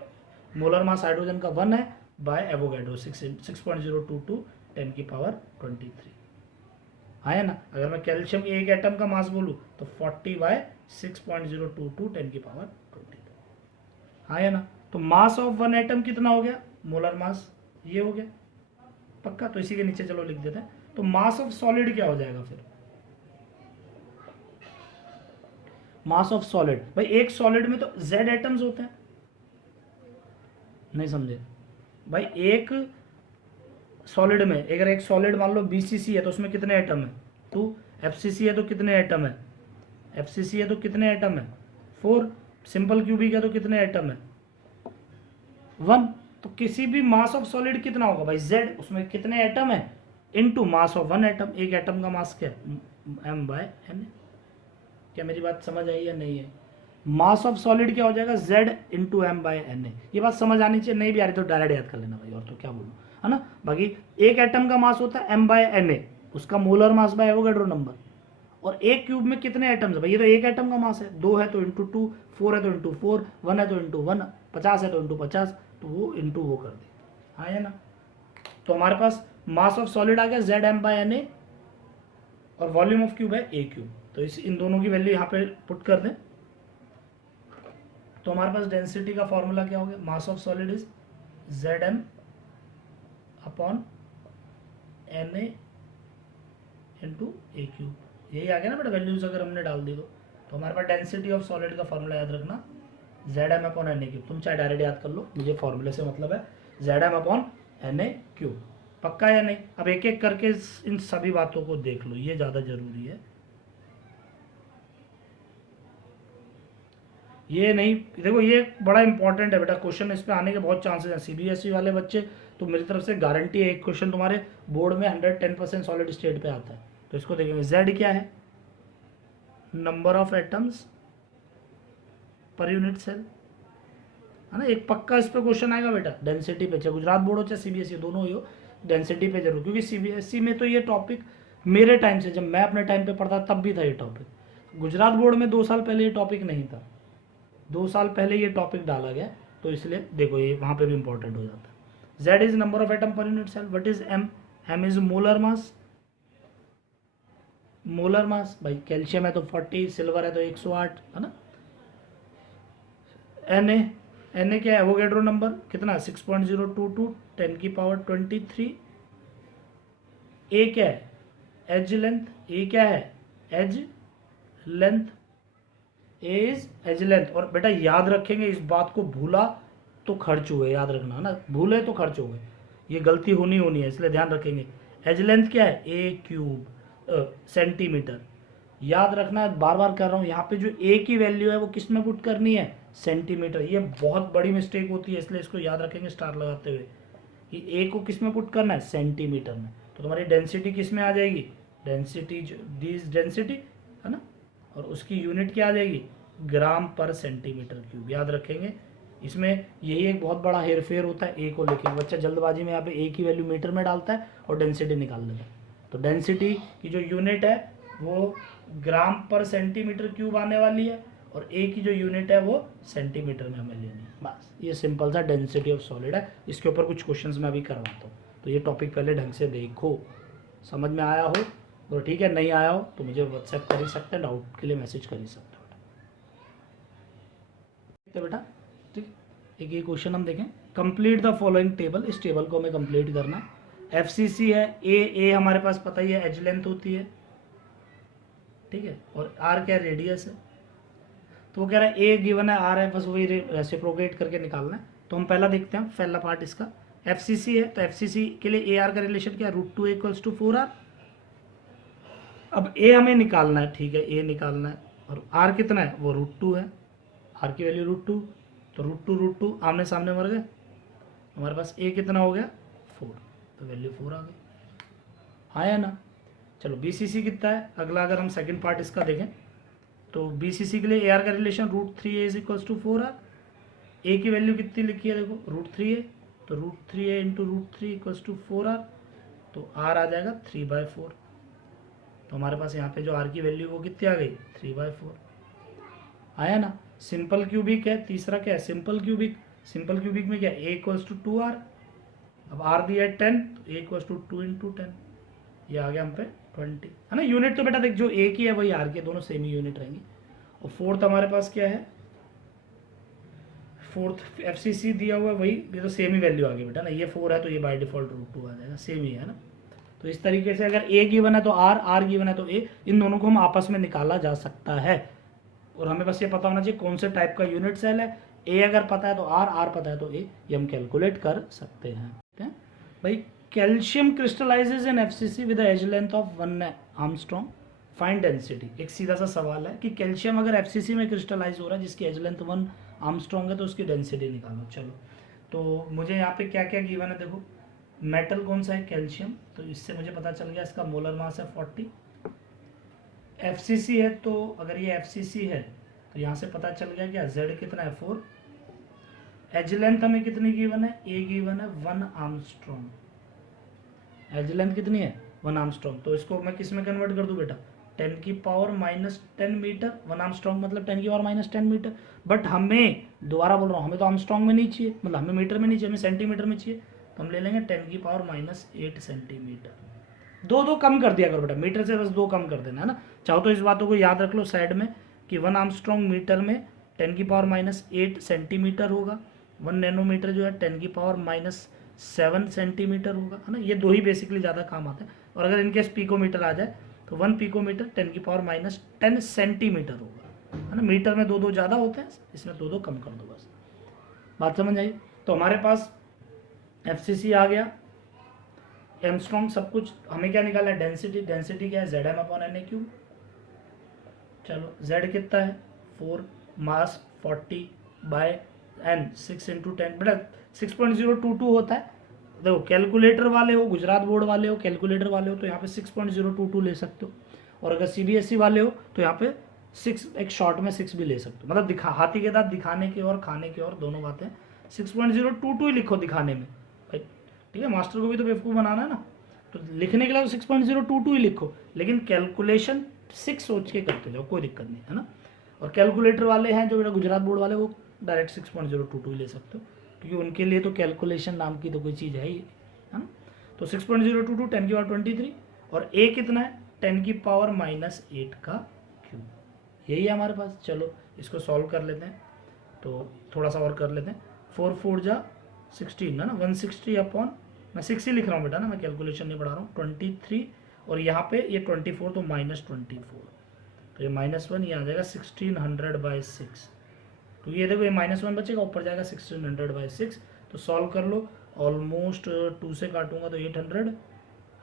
मोलर मास हाइड्रोजन का 1 है बाय एवोगैड्रो 6.022 10 की पावर 23। हाँ है ना। अगर मैं कैल्शियम के एक एटम का मास बोलूं तो 40 बाय 6.022 10 की पावर 23। हाँ है ना। तो मास ऑफ वन एटम कितना हो गया? मोलर मास ये हो गया। पक्का? तो इसी के नीचे चलो लिख देते हैं। तो मास ऑफ सॉलिड क्या हो जाएगा फिर? मास ऑफ सॉलिड, भाई एक सॉलिड में तो Z एटम्स होते हैं, नहीं समझे भाई? एक सॉलिड में, अगर एक सॉलिड मान लो BCC है तो उसमें कितने एटम है? 2। FCC है तो कितने एटम है? FCC है तो कितने एटम है? 4। सिंपल क्यूबिक है तो कितने एटम है? 1। तो किसी भी मास ऑफ सॉलिड कितना होगा भाई? Z, उसमें कितने एटम है into mass of one atom. एक एटम का मास क्या है? m/n। क्या मेरी बात समझ आई या नहीं है? मास ऑफ सॉलिड क्या हो जाएगा? Z into m/n। ये बात समझ आनी चाहिए, नहीं भी आ रही तो डायरेक्ट याद कर लेना भाई, और तो क्या बोलूँ, है ना। बाकी एक एटम का मास होता है m/na, उसका molar mass by Avogadro number. और एक क्यूब में कितने एटम्स है भाई? ये तो एक एटम का मास है, 2 है तो इंटू 2, 4 है तो इंटू 4, 1 है तो इंटू 1, 50 है तो इंटू 50, तो वो इंटू वो कर दे। हाँ है ना। तो हमारे पास मास ऑफ सॉलिड आ गया Z m/na और वॉल्यूम ऑफ क्यूब है A क्यूब। तो इस इन दोनों की वैल्यू यहाँ पे पुट कर दें तो हमारे पास डेंसिटी का फॉर्मूला क्या हो गया? Mass of solid is Zm upon Na into A cube. यही आ गया ना बेटा वैल्यूज, अगर हमने डाल दी तो हमारे पास डेंसिटी ऑफ सॉलिड का फॉर्मूला याद रखना Zm अपॉन Na क्यूब। तुम चाहे डायरेक्ट याद कर लो, मुझे फॉर्मूले से मतलब है Zm अपॉन Na क्यूब। पक्का या नहीं? अब एक एक करके इन सभी बातों को देख लो, ये ज़्यादा जरूरी है। ये नहीं, देखो ये बड़ा इंपॉर्टेंट है बेटा, क्वेश्चन इस पे आने के बहुत चांसेस हैं। सीबीएसई वाले बच्चे तो मेरी तरफ से गारंटी है, एक क्वेश्चन तुम्हारे बोर्ड में 110% सॉलिड स्टेट पे आता है। तो इसको देखेंगे, जेड क्या है, number of atoms per unit cell, है ना। एक पक्का इस पे क्वेश्चन आएगा बेटा, डेंसिटी पे, चाहे गुजरात बोर्ड हो चाहे सीबीएसई, दोनों ही हो, डेंसिटी पे जरूर, क्योंकि सीबीएसई में तो ये टॉपिक मेरे टाइम से, जब मैं अपने टाइम पे पढ़ता तब भी था ये टॉपिक। गुजरात बोर्ड में 2 साल पहले ये टॉपिक नहीं था, 2 साल पहले ये टॉपिक डाला गया, तो इसलिए देखो ये वहाँ पे भी इंपॉर्टेंट हो जाता है। Z is number of atom per unit cell. What is M, M is molar mass, molar mass भाई, कैल्शियम है तो 40, सिल्वर है तो 108, है ना। एन ए क्या है, एवोगैड्रो नंबर कितना, 6.022 10 की पावर 23। ए क्या है, एज लेंथ, ए क्या है, edge length, A is edge length. और बेटा याद रखेंगे इस बात को, भूला तो खर्च हुए, याद रखना ना, भूले तो खर्च हुए, ये गलती होनी है, इसलिए ध्यान रखेंगे। एज लेंथ क्या है, ए क्यूब सेंटीमीटर, याद रखना, बार बार कर रहा हूँ, यहाँ पे जो ए की वैल्यू है वो किस में पुट करनी है, सेंटीमीटर। ये बहुत बड़ी मिस्टेक होती है, इसलिए इसको याद रखेंगे स्टार लगाते हुए कि ए को किस में पुट करना है, सेंटीमीटर में। तो तुम्हारी डेंसिटी किस में आ जाएगी, डेंसिटी, डेंसिटी है ना, और उसकी यूनिट क्या आ जाएगी, ग्राम पर सेंटीमीटर क्यूब, याद रखेंगे। इसमें यही एक बहुत बड़ा हेरफेर होता है ए को लेके, बच्चा जल्दबाजी में यहाँ पे ए की वैल्यू मीटर में डालता है और डेंसिटी निकाल लेता है। तो डेंसिटी की जो यूनिट है वो ग्राम पर सेंटीमीटर क्यूब आने वाली है, और ए की जो यूनिट है वो सेंटीमीटर में हमें लेनी है। बस ये सिंपल सा डेंसिटी ऑफ सॉलिड है। इसके ऊपर कुछ क्वेश्चंस मैं अभी करवाता हूँ, तो ये टॉपिक पहले ढंग से देखो, समझ में आया हो तो ठीक है, नहीं आया हो तो मुझे व्हाट्सएप कर ही सकते हैं, डाउट के लिए मैसेज कर ही सकते हो बेटा। ठीक, एक ये क्वेश्चन हम देखें, कंप्लीट द फॉलोइंग टेबल, इस टेबल को हमें कंप्लीट करना है। एफसीसी है, ए हमारे पास पता ही है एज लेंथ होती है, ठीक है, और आर क्या रेडियस है। तो वो कह रहा है ए गिवन है, आर है, बस वही रेसिप्रोकेट करके निकालना है। तो हम पहला देखते हैं, पहला पार्ट इसका, एफसीसी है, तो एफसीसी के लिए ए आर का रिलेशन क्या है, √2 = 4r। अब ए हमें निकालना है, ठीक है, ए निकालना है, और आर कितना है, वो √2 है, आर की वैल्यू √2, तो √2 आमने सामने मर गए, हमारे पास ए कितना हो गया, 4, तो वैल्यू 4 आ गई, आया ना। चलो बीसीसी कितना है, अगला अगर हम सेकंड पार्ट इसका देखें, तो बीसीसी के लिए ए आर का रिलेशन √3a = 4r। ए की वैल्यू कितनी लिखी है, देखो √3a, तो √3a × √3 = 4r, तो आर आ जाएगा 3/4। तो हमारे पास यहाँ पे जो आर की वैल्यू वो कितनी आ गई, 3/4, आया ना। सिंपल क्यूबिक है, तीसरा क्या है, सिंपल क्यूबिक। सिंपल क्यूबिक में क्या है, a = 2r, अब आर दिया है 10, तो a = 2 × 10, ये आ गया हम पे 20, है ना। यूनिट तो बेटा देख, जो ए की है वही आर की, दोनों सेम ही यूनिट रहेंगी। और फोर्थ हमारे पास क्या है, फोर्थ एफसीसी दिया हुआ है वही, ये तो सेम ही वैल्यू आ गई बेटा ना, ये 4 है तो ये बाय डिफॉल्ट √2 आ जाएगा, सेम ही है ना। तो इस तरीके से अगर ए गिवन है तो आर गिवन है तो ए, इन दोनों को हम आपस में निकाला जा सकता है। और हमें बस ये पता होना चाहिए कौन से टाइप का यूनिट सेल है, ए अगर पता है तो आर पता है तो ए, ये हम कैलकुलेट कर सकते हैं भाई। Calcium crystallizes in FCC with edge length of 1 angstrom, find density. एक सीधा सा सवाल है कि कैल्शियम अगर एफसीसी में क्रिस्टलाइज हो रहा है जिसकी एज लेंथ 1 आर्मस्ट्रॉन्ग है तो उसकी डेंसिटी निकालो। चलो, तो मुझे यहाँ पे क्या क्या गिवन है, देखो मेटल कौन सा है, कैल्शियम, तो इससे मुझे पता चल गया इसका मोलर मास है 40। एफसीसी है, तो अगर ये एफसीसी है तो यहाँ से पता चल गया क्या, जेड कितना है 4। एज लेंथ हमें कितनी गिवन है, ए गिवन है 1 आर्मस्ट्रॉन्ग, एज लेंथ कितनी है 1 आर्मस्ट्रॉन्ग। तो इसको मैं किस में कन्वर्ट कर दूं बेटा, 10 की पावर -10 मीटर, 1 आर्मस्ट्रॉन्ग मतलब 10 की पावर -10 मीटर। बट हमें, दोबारा बोल रहा हूँ, हमें तो आर्मस्ट्रॉन्ग में नहीं चाहिए, मतलब हमें मीटर में नहीं चाहिए, हमें सेंटीमीटर में चाहिए, तो हम ले लेंगे 10 की पावर -8 सेंटीमीटर। दो कम कर दिया करो बेटा, मीटर से बस 2 कम कर देना, है ना। चाहो तो इस बातों को याद रख लो साइड में कि 1 आर्मस्ट्रॉन्ग मीटर में 10 की पावर -8 सेंटीमीटर होगा, 1 नैनोमीटर जो है 10 की पावर -7 सेंटीमीटर होगा, है ना। ये 2 ही बेसिकली ज़्यादा काम आते हैं। और अगर इनकेस पिकोमीटर आ जाए तो 1 पिकोमीटर 10 की पावर -10 सेंटीमीटर होगा, है ना। मीटर में 2 ज़्यादा होते हैं, इसमें 2 कम कर दो बस, बात समझ आई। तो हमारे पास एफसीसी आ गया, एमस्ट्रॉन्ग, सब कुछ। हमें क्या निकालना है, डेंसिटी। डेंसिटी क्या है, ZM/Na3। चलो जेड कितना है 4, मास 40/n 6 × 10 बेटा 6.022 होता है। देखो कैलकुलेटर वाले हो, गुजरात बोर्ड वाले हो, कैलकुलेटर वाले हो तो यहाँ पे 6.022 ले सकते हो, और अगर CBSE वाले हो तो यहाँ पे 6 एक शॉर्ट में 6 भी ले सकते हो। मतलब दिखा हाथी के दांत दिखाने के और खाने के और दोनों बातें, 6.022 ही लिखो दिखाने में भाई, ठीक है। मास्टर को भी तो बेवकूफ़ बनाना है ना, तो लिखने के लिए 6.022 ही लिखो, लेकिन कैलकुलेशन 6 सोच के करते जाओ, कोई दिक्कत नहीं है ना। और कैलकुलेटर वाले हैं जो गुजरात बोर्ड वाले, वो डायरेक्ट 6.022 ही ले सकते हो, क्योंकि उनके लिए तो कैलकुलेशन नाम की तो कोई चीज़ है ही, है ना। तो 6.022 10 की पावर 23, और a कितना है 10 की पावर -8 का क्यूब, यही है हमारे पास। चलो इसको सॉल्व कर लेते हैं, तो थोड़ा सा और कर लेते हैं। 4 4 जा 16 है ना, 160 अपॉन, मैं 6 ही लिख रहा हूँ बेटा ना, मैं कैलकुलेशन नहीं पढ़ा रहा हूँ, 23, और यहाँ पे ये 24 तो -24, तो ये -1 ये आ जाएगा 1600/6। तो ये देखो ये -1 बचेगा, ऊपर जाएगा 1600/6। तो सॉल्व कर लो, ऑलमोस्ट 2 से काटूंगा तो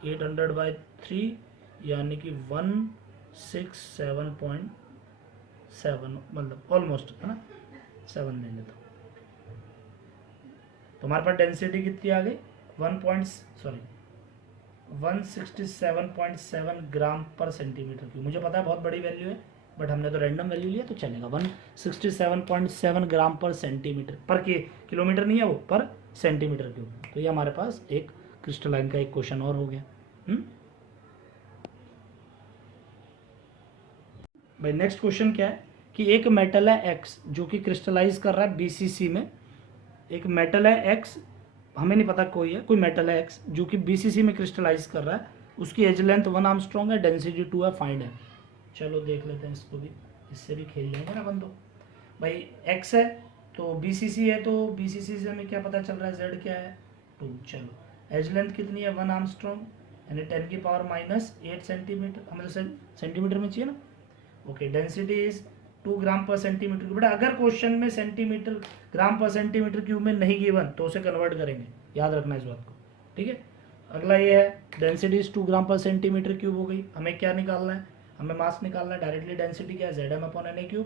800/3 यानी कि 167.7, मतलब ऑलमोस्ट है ना, 7 ले लेता हूँ। तो हमारे पास डेंसिटी कितनी आ गई 167.7 ग्राम पर सेंटीमीटर क्यूब। मुझे पता है बहुत बड़ी वैल्यू है, बट हमने तो रैंडम वैल्यू लिया तो चलेगा। 167.7 ग्राम पर सेंटीमीटर, पर किलोमीटर नहीं है वो, पर सेंटीमीटर क्यूब। तो ये हमारे पास एक क्रिस्टलाइन का एक क्वेश्चन और हो गया। भाई नेक्स्ट क्वेश्चन क्या है कि एक मेटल है X जो कि क्रिस्टलाइज कर रहा है BCC में। एक मेटल है X, हमें नहीं पता कोई है, कोई मेटल है X जो कि BCC में क्रिस्टलाइज कर रहा है, उसकी एज लेंथ 1 आर्मस्ट्रॉन्ग है, डेंसिटी 2 है, फाइंड है। चलो देख लेते हैं इसको भी, इससे भी खेल लेंगे ना अपन। तो भाई X है तो BCC है, तो BCC से हमें क्या पता चल रहा है, Z क्या है 2। चलो एज लेंथ कितनी है 1 आर्मस्ट्रॉन्ग, यानी 10 की पावर -8 सेंटीमीटर, हमें तो सेंटीमीटर में चाहिए ना। ओके, डेंसिटी इज 2 ग्राम पर सेंटीमीटर क्यूब। बेटा अगर क्वेश्चन में सेंटीमीटर ग्राम पर सेंटीमीटर क्यूब में नहीं गिवन तो उसे कन्वर्ट करेंगे, याद रखना इस बात को, ठीक है। अगला ये है डेंसिटी इज 2 ग्राम पर सेंटीमीटर क्यूब हो गई। हमें क्या निकालना है, हमें मास निकालना है। डायरेक्टली डेंसिटी क्या है Zm/Na3,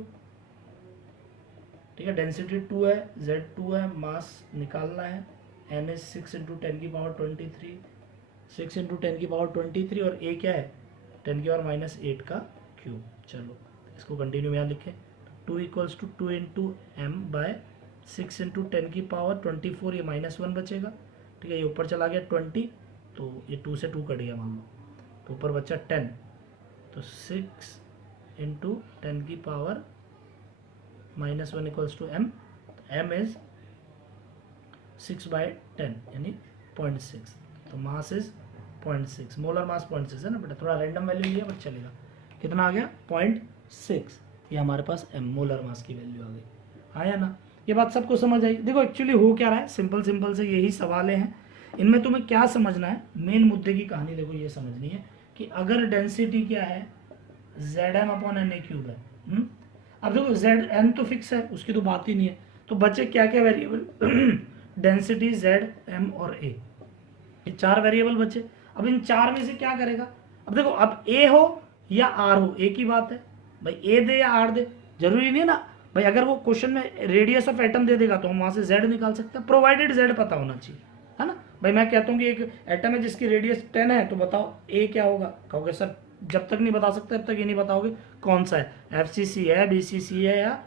ठीक है। डेंसिटी 2 है, Z2 है, मास निकालना है, N इज 6 × 10 की पावर 23, 6 × 10 की पावर 23, और A क्या है 10 की पावर -8 का क्यूब। चलो इसको कंटिन्यू में यहाँ लिखें, 2 = 2 × m/6 × 10 की पावर 24, ये -1 बचेगा, ठीक है। ये ऊपर चला गया 20, तो ये 2 से 2 कट गया मान लो, तो ऊपर बचा 10, तो 6 × 10 की पावर -1 = m, m इज 6/10 यानी 0.6, तो मास इज 0.6, मोलर मास 0.6 है ना बेटा, थोड़ा रैंडम वैल्यू लिया बट चलेगा। कितना आ गया 0.6, ये हमारे पास m मोलर मास की वैल्यू आ गई। आया ना, ये बात सबको समझ आई। देखो एक्चुअली हो क्या रहा है, सिंपल से यही सवालें हैं, इनमें तुम्हें क्या समझना है, मेन मुद्दे की कहानी देखो ये समझनी है कि अगर डेंसिटी क्या है Zm/Na3 है, अब देखो Zn तो फिक्स है, उसकी तो बात ही नहीं है, तो बचे क्या क्या वेरिएबल डेंसिटी Z, M और A, ये 4 वेरिएबल बचे। अब इन 4 में से क्या करेगा, अब देखो अब A हो या R हो, एक ही बात है भाई, A दे या R दे, जरूरी नहीं है ना भाई। अगर वो क्वेश्चन में रेडियस ऑफ एटम दे देगा तो हम वहां से Z निकाल सकते हैं, प्रोवाइडेड Z पता होना चाहिए, है ना भाई। मैं कहता हूँ कि एक एटम है जिसकी रेडियस 10 है, तो बताओ A क्या होगा, कहोगे सर जब तक नहीं बता सकते तब तक ये नहीं बताओगे कौन सा है, FCC है, BCC है या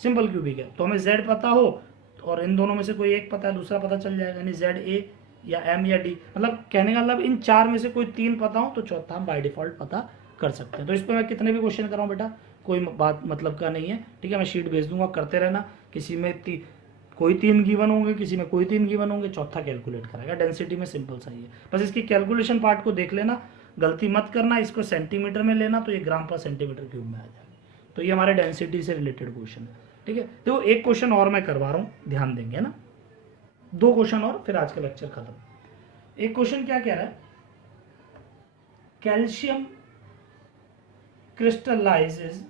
सिंपल क्यूबिक है। तो हमें Z पता हो और इन दोनों में से कोई एक पता है, दूसरा पता चल जाएगा, यानी ZA या M या D, मतलब कहने का मतलब इन 4 में से कोई 3 पता हो तो चौथा हम बाय डिफॉल्ट पता कर सकते हैं। तो इस पर मैं कितने भी क्वेश्चन कराऊँ बेटा कोई बात मतलब का नहीं है, ठीक है। मैं शीट भेज दूंगा, करते रहना, किसी में कोई 3 गिवन होंगे, किसी में कोई 3 गिवन होंगे, चौथा कैलकुलेट कराएगा। डेंसिटी में सिंपल सा ही है, बस इसकी कैलकुलेशन पार्ट को देख लेना, गलती मत करना, इसको सेंटीमीटर में लेना तो ये ग्राम पर सेंटीमीटर क्यूब में आ जाएगा। तो ये हमारे डेंसिटी से रिलेटेड क्वेश्चन है, ठीक है। तो एक क्वेश्चन और मैं करवा रहा हूँ, ध्यान देंगे ना, 2 क्वेश्चन और फिर आज का लेक्चर खत्म। एक क्वेश्चन क्या कह रहा है, कैल्शियम क्रिस्टलाइजेज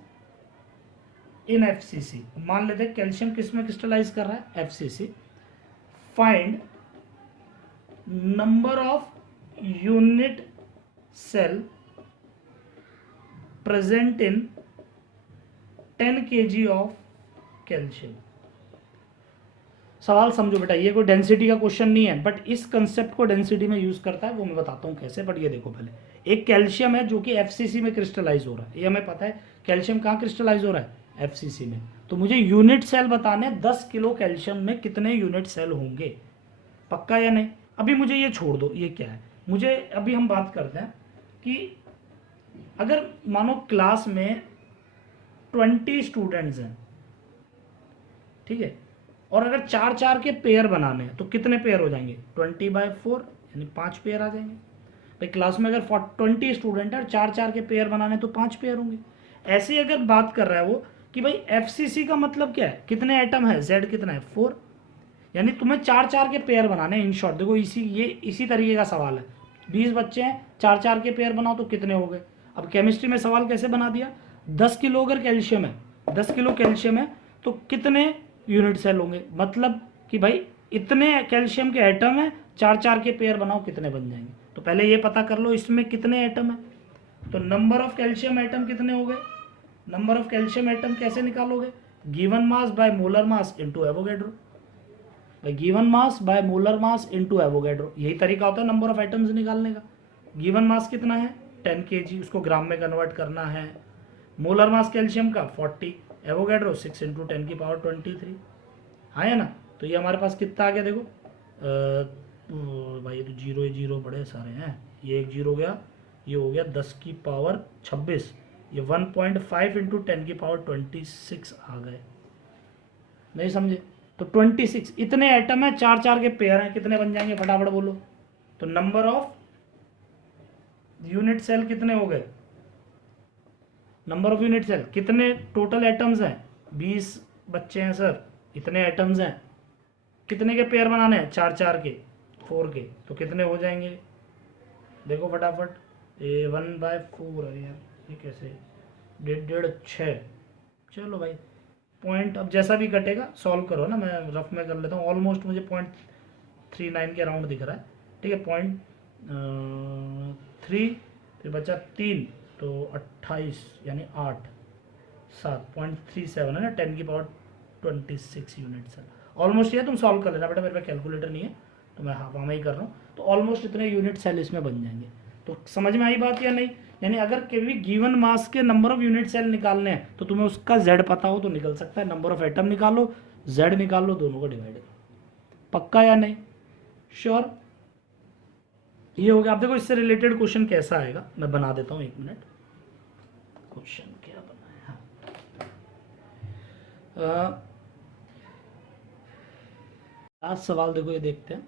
इन FCC। मान लेते हैं कैल्शियम किस में क्रिस्टलाइज कर रहा है, FCC। Find number of unit cell present in 10 kg of calcium. सवाल समझो बेटा, ये कोई डेंसिटी का क्वेश्चन नहीं है, बट इस कंसेप्ट को डेंसिटी में यूज करता है, वो मैं बताता हूँ कैसे। बट ये देखो, पहले एक कैल्शियम है जो कि एफसीसी में क्रिस्टलाइज हो रहा है, ये हमें पता है। कैल्शियम कहाँ क्रिस्टलाइज हो रहा है? एफसीसी में। तो मुझे यूनिट सेल बताने, 10 किलो कैल्शियम में कितने यूनिट सेल होंगे, पक्का या नहीं? अभी मुझे ये छोड़ दो, ये क्या है, मुझे अभी हम बात करते हैं कि अगर मानो क्लास में 20 स्टूडेंट्स हैं, ठीक है, और अगर 4-4 के पेयर बनाने हैं तो कितने पेयर हो जाएंगे? 20/4 यानी 5 पेयर आ जाएंगे। भाई क्लास में अगर 20 स्टूडेंट है और 4-4 के पेयर बनाने तो 5 पेयर होंगे। ऐसे ही अगर बात कर रहा है वो कि भाई एफसीसी का मतलब क्या है, कितने एटम है, जेड कितना है, 4, यानी तुम्हें 4-4 के पेयर बनाने हैं। इन शॉर्ट देखो, इसी तरीके का सवाल है। 20 बच्चे हैं, 4-4 के पेयर बनाओ तो कितने हो गए। अब केमिस्ट्री में सवाल कैसे बना दिया, 10 किलो अगर कैल्शियम है, 10 किलो कैल्शियम है तो कितने यूनिट सेल होंगे, मतलब कि भाई इतने कैल्शियम के एटम है, 4-4 के पेयर बनाओ कितने बन जाएंगे। तो पहले ये पता कर लो इसमें कितने एटम है। तो नंबर ऑफ कैल्शियम एटम कितने हो गए, नंबर ऑफ कैल्शियम एटम कैसे निकालोगे, given mass by molar mass into Avogadro. भाई given mass by molar mass into Avogadro, यही तरीका होता है नंबर ऑफ एटम्स निकालने का। गिवन मास कितना है, 10 kg, उसको ग्राम में कन्वर्ट करना है। मोलर मास कैल्शियम का 40, एवोगैड्रो 6 × 10⁻23, हाँ है ना। तो ये हमारे पास कितना आ गया देखो, भाई ये तो जीरो ही जीरो बड़े सारे हैं, ये एक जीरो गया, ये हो गया 10⁻26, ये 1.5 × 10⁻26 आ गए, नहीं समझे। तो 26 इतने एटम है, 4-4 के पेयर हैं, कितने बन जाएंगे फटाफट बोलो। तो नंबर ऑफ यूनिट सेल कितने हो गए, नंबर ऑफ यूनिट सेल कितने, टोटल एटम्स हैं 20 बच्चे हैं सर, इतने एटम्स हैं, कितने के पेयर बनाने हैं, 4-4 के, 4 के, तो कितने हो जाएंगे देखो फटाफट। ये 1/4 है यार, ये कैसे, 1.5 चलो भाई पॉइंट, अब जैसा भी कटेगा सॉल्व करो ना, मैं रफ में कर लेता हूँ। ऑलमोस्ट मुझे 0.39 के अराउंड दिख रहा है, ठीक है। 0.3 फिर बचा 3, तो 28 यानी 8 7.37 है ना, 10⁻26 यूनिट सेल ऑलमोस्ट। ये तुम सॉल्व कर लेना बेटा, मेरे पास कैलकुलेटर नहीं है तो मैं हाँ में ही कर रहा हूँ। तो ऑलमोस्ट इतने यूनिट सेल इसमें बन जाएंगे। तो समझ में आई बात या नहीं? यानी अगर कभी गिवन मास के नंबर ऑफ यूनिट सेल निकालने हैं तो तुम्हें उसका जेड पता हो तो निकल सकता है, नंबर ऑफ एटम निकालो, जेड निकाल लो, दोनों को डिवाइड करो। पक्का या नहीं? श्योर? ये हो गया। आप देखो इससे रिलेटेड क्वेश्चन कैसा आएगा, मैं बना देता हूँ, 1 मिनट। क्वेश्चन क्या बनाया, लास्ट सवाल देखो, ये देखते हैं।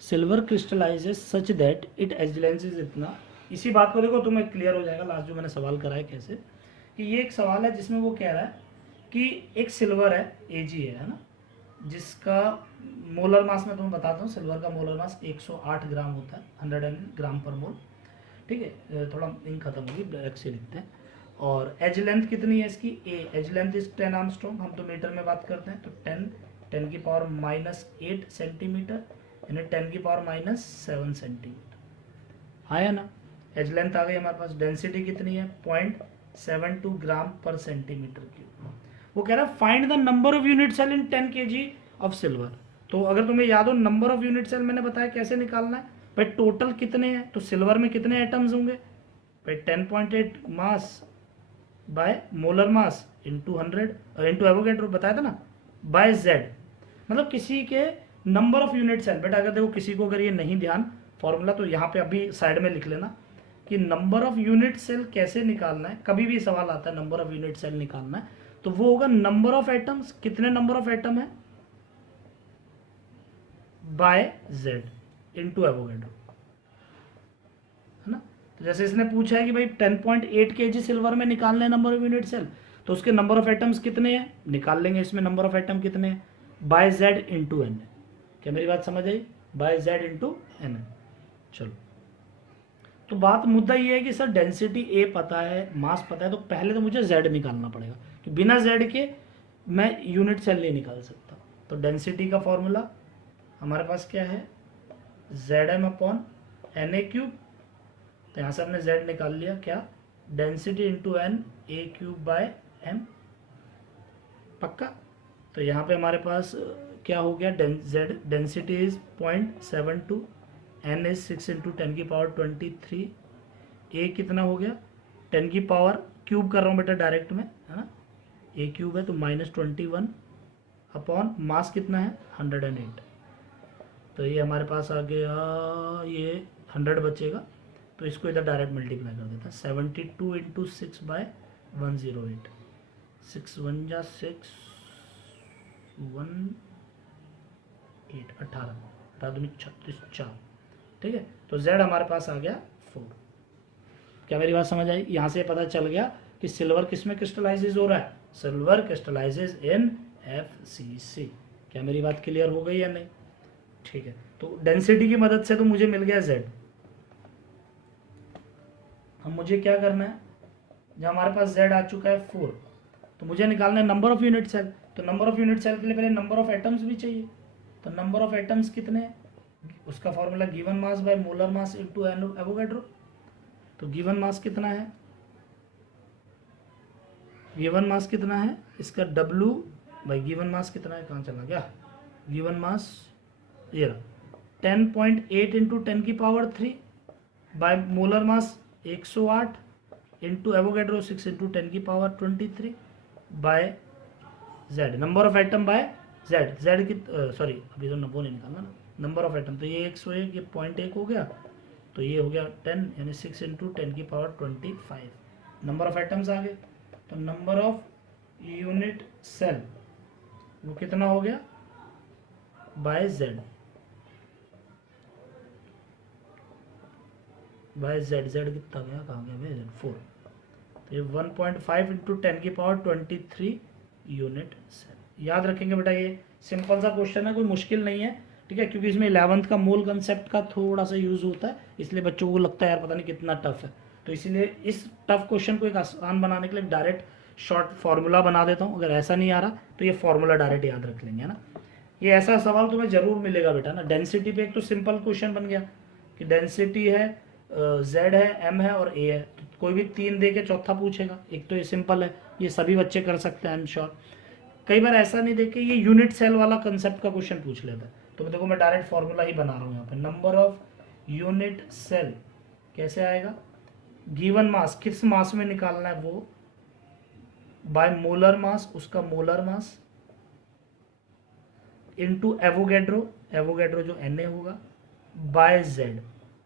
Silver crystallises such that it एजिलेंसेज इतना। इसी बात को देखो तुम्हें क्लियर हो जाएगा लास्ट जो मैंने सवाल करा है कैसे, कि ये एक सवाल है जिसमें वो कह रहा है कि एक सिल्वर है, Ag है ना, जिसका मोलर मास मैं तुम्हें बताता हूँ। सिल्वर का मोलर मास 108 ग्राम होता है, 100 ग्राम पर मोल, ठीक है। थोड़ा इंक खत्म होगी, ब्लैक से लिखते हैं। और एज लेंथ कितनी है इसकी, एज लेंथ इज 10 आर्मस्ट्रॉन्ग, हम तो मीटर में बात करते हैं, तो 10⁻⁻8 सेंटीमीटर यानी 10⁻⁷ सेंटीमीटर, हाँ है ना। एज लेंथ आ गई हमारे पास। डेंसिटी कितनी है, 0.72 ग्राम पर सेंटीमीटर क्यूब। वो कह रहा है find the number of unit cell in 10 kg of silver. तो अगर तुम्हें याद हो नंबर ऑफ यूनिट सेल मैंने बताया कैसे निकालना है भाई, टोटल कितने हैं, तो सिल्वर में कितने एटम्स होंगे भाई, 10.8 मास by molar mass into 100 into Avogadro बताया था ना, बाय जेड, मतलब किसी के नंबर ऑफ यूनिट सेल। बेटा अगर देखो किसी को अगर ये नहीं ध्यान फॉर्मूला, तो यहाँ पे अभी साइड में लिख लेना कि नंबर ऑफ यूनिट सेल कैसे निकालना है। कभी भी सवाल आता है नंबर ऑफ यूनिट सेल निकालना है तो वो होगा नंबर ऑफ एटम्स, कितने नंबर ऑफ एटम है बाय जेड इंटू एवोगैड्रो, है ना। तो जैसे इसने पूछा है कि भाई 10.8 kg सिल्वर में निकालने हैं नंबर ऑफ यूनिट सेल, तो उसके नंबर ऑफ एटम्स कितने हैं निकाल लेंगे। इसमें नंबर ऑफ एटम कितने हैं, बाय जेड इंटू एन। क्या मेरी बात समझ आई, बाय जेड इंटू एन। चलो, तो बात मुद्दा ये है कि सर डेंसिटी ए पता है, मास पता है, तो पहले तो मुझे जेड निकालना पड़ेगा कि बिना जेड के मैं यूनिट सेल नहीं निकाल सकता। तो डेंसिटी का फॉर्मूला हमारे पास क्या है, ZM/Na क्यूब। तो यहाँ से हमने जेड निकाल लिया, क्या density into N A cube by M, पक्का। तो यहाँ पे हमारे पास क्या हो गया, Z density is 0.72, N is 6 into 10⁻23, A कितना हो गया 10 की पावर क्यूब कर रहा हूँ बेटा डायरेक्ट में, है ना, ए क्यूब है तो -21 अपॉन मास कितना है 108। तो ये हमारे पास आ गया, ये 100 बचेगा, तो इसको इधर डायरेक्ट मल्टीप्लाई कर देता है 72 इंटू 6 बाय 108, 6 1 जा 6 1 8 18 36 4, ठीक है। तो z हमारे पास आ गया 4। क्या मेरी बात समझ आई? यहाँ से पता चल गया कि सिल्वर किस में क्रिस्टलाइजेज हो रहा है, सिल्वर क्रिस्टलाइजेज इन FCC। क्या मेरी बात क्लियर हो गई या नहीं? ठीक है, तो डेंसिटी की मदद से तो मुझे मिल गया z। अब मुझे क्या करना है, जब हमारे पास z आ चुका है 4, तो मुझे निकालना है नंबर ऑफ यूनिट सेल। तो नंबर ऑफ यूनिट सेल के लिए पहले नंबर ऑफ एटम्स भी चाहिए। तो नंबर ऑफ एटम्स कितने हैं, उसका formula given mass by molar mass into Avogadro. तो गिवन मास कितना है, गिवन मास कितना है इसका W बाई गिवन मास कितना है, कहाँ चला गया, गिवन मास ये रहा 10.8 into 10⁻³ by molar mass 108 into Avogadro 6 into 10⁻23 by z, number of atom by z की सॉरी अभी तो वो नहीं निकालना ना, नंबर ऑफ एटम। तो ये 101, ये 0.1 हो गया, तो ये हो गया 10 यानी 6 इंटू 10⁻25, नंबर ऑफ एटम्स आ गए। तो नंबर ऑफ यूनिट सेल वो कितना हो गया बाय z, बाय z कितना गया, कहाँ गया भाई z 4। तो ये 1.5 इंटू 10⁻23 यूनिट सेल। याद रखेंगे बेटा, ये सिंपल सा क्वेश्चन है, कोई मुश्किल नहीं है, ठीक है, क्योंकि इसमें 11th का मोल कंसेप्ट का थोड़ा सा यूज होता है, इसलिए बच्चों को लगता है यार पता नहीं कितना टफ है। तो इसीलिए इस टफ क्वेश्चन को एक आसान बनाने के लिए डायरेक्ट शॉर्ट फार्मूला बना देता हूँ। अगर ऐसा नहीं आ रहा तो ये फार्मूला डायरेक्ट याद रख लेंगे, है ना। ये ऐसा सवाल तुम्हें जरूर मिलेगा बेटा ना। डेंसिटी पे एक तो सिंपल क्वेश्चन बन गया कि डेंसिटी है, z है, m है और a है, तो कोई भी 3 दे के चौथा पूछेगा। एक तो ये सिंपल है, ये सभी बच्चे कर सकते हैं, आई एम श्योर। कई बार ऐसा नहीं देखे, ये यूनिट सेल वाला कंसेप्ट का क्वेश्चन पूछ लेता है, तो देखो मैं डायरेक्ट फार्मूला ही बना रहा हूँ यहाँ पे। नंबर ऑफ यूनिट सेल कैसे आएगा, गिवन मास किस मास में निकालना है वो, बाय मोलर मास, उसका molar mass into Avogadro, Avogadro जो Na होगा, by z,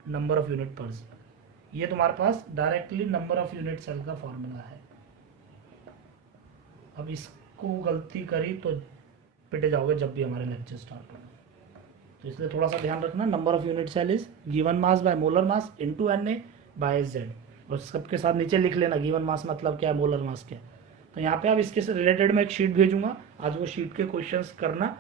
number of unit पर। ये तुम्हारे पास directly number of unit cell का फॉर्मूला है। अब इसको गलती करी तो पिटे जाओगे जब भी हमारे लेक्चर स्टार्ट होंगे, तो इसलिए थोड़ा सा ध्यान रखना। Number of unit cell is given mass by molar mass into Na by z, और सबके साथ नीचे लिख लेना गिवन मास मतलब क्या है, मोलर मास क्या है। तो यहाँ पे अब इसके से रिलेटेड मैं एक शीट भेजूंगा, आज वो शीट के क्वेश्चंस करना।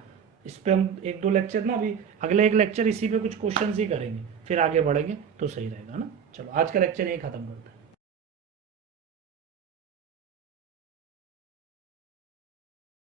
इस पे हम 1-2 लेक्चर ना, अभी अगले एक लेक्चर इसी पे कुछ क्वेश्चंस ही करेंगे, फिर आगे बढ़ेंगे तो सही रहेगा ना। चलो आज का लेक्चर यही खत्म करते हैं।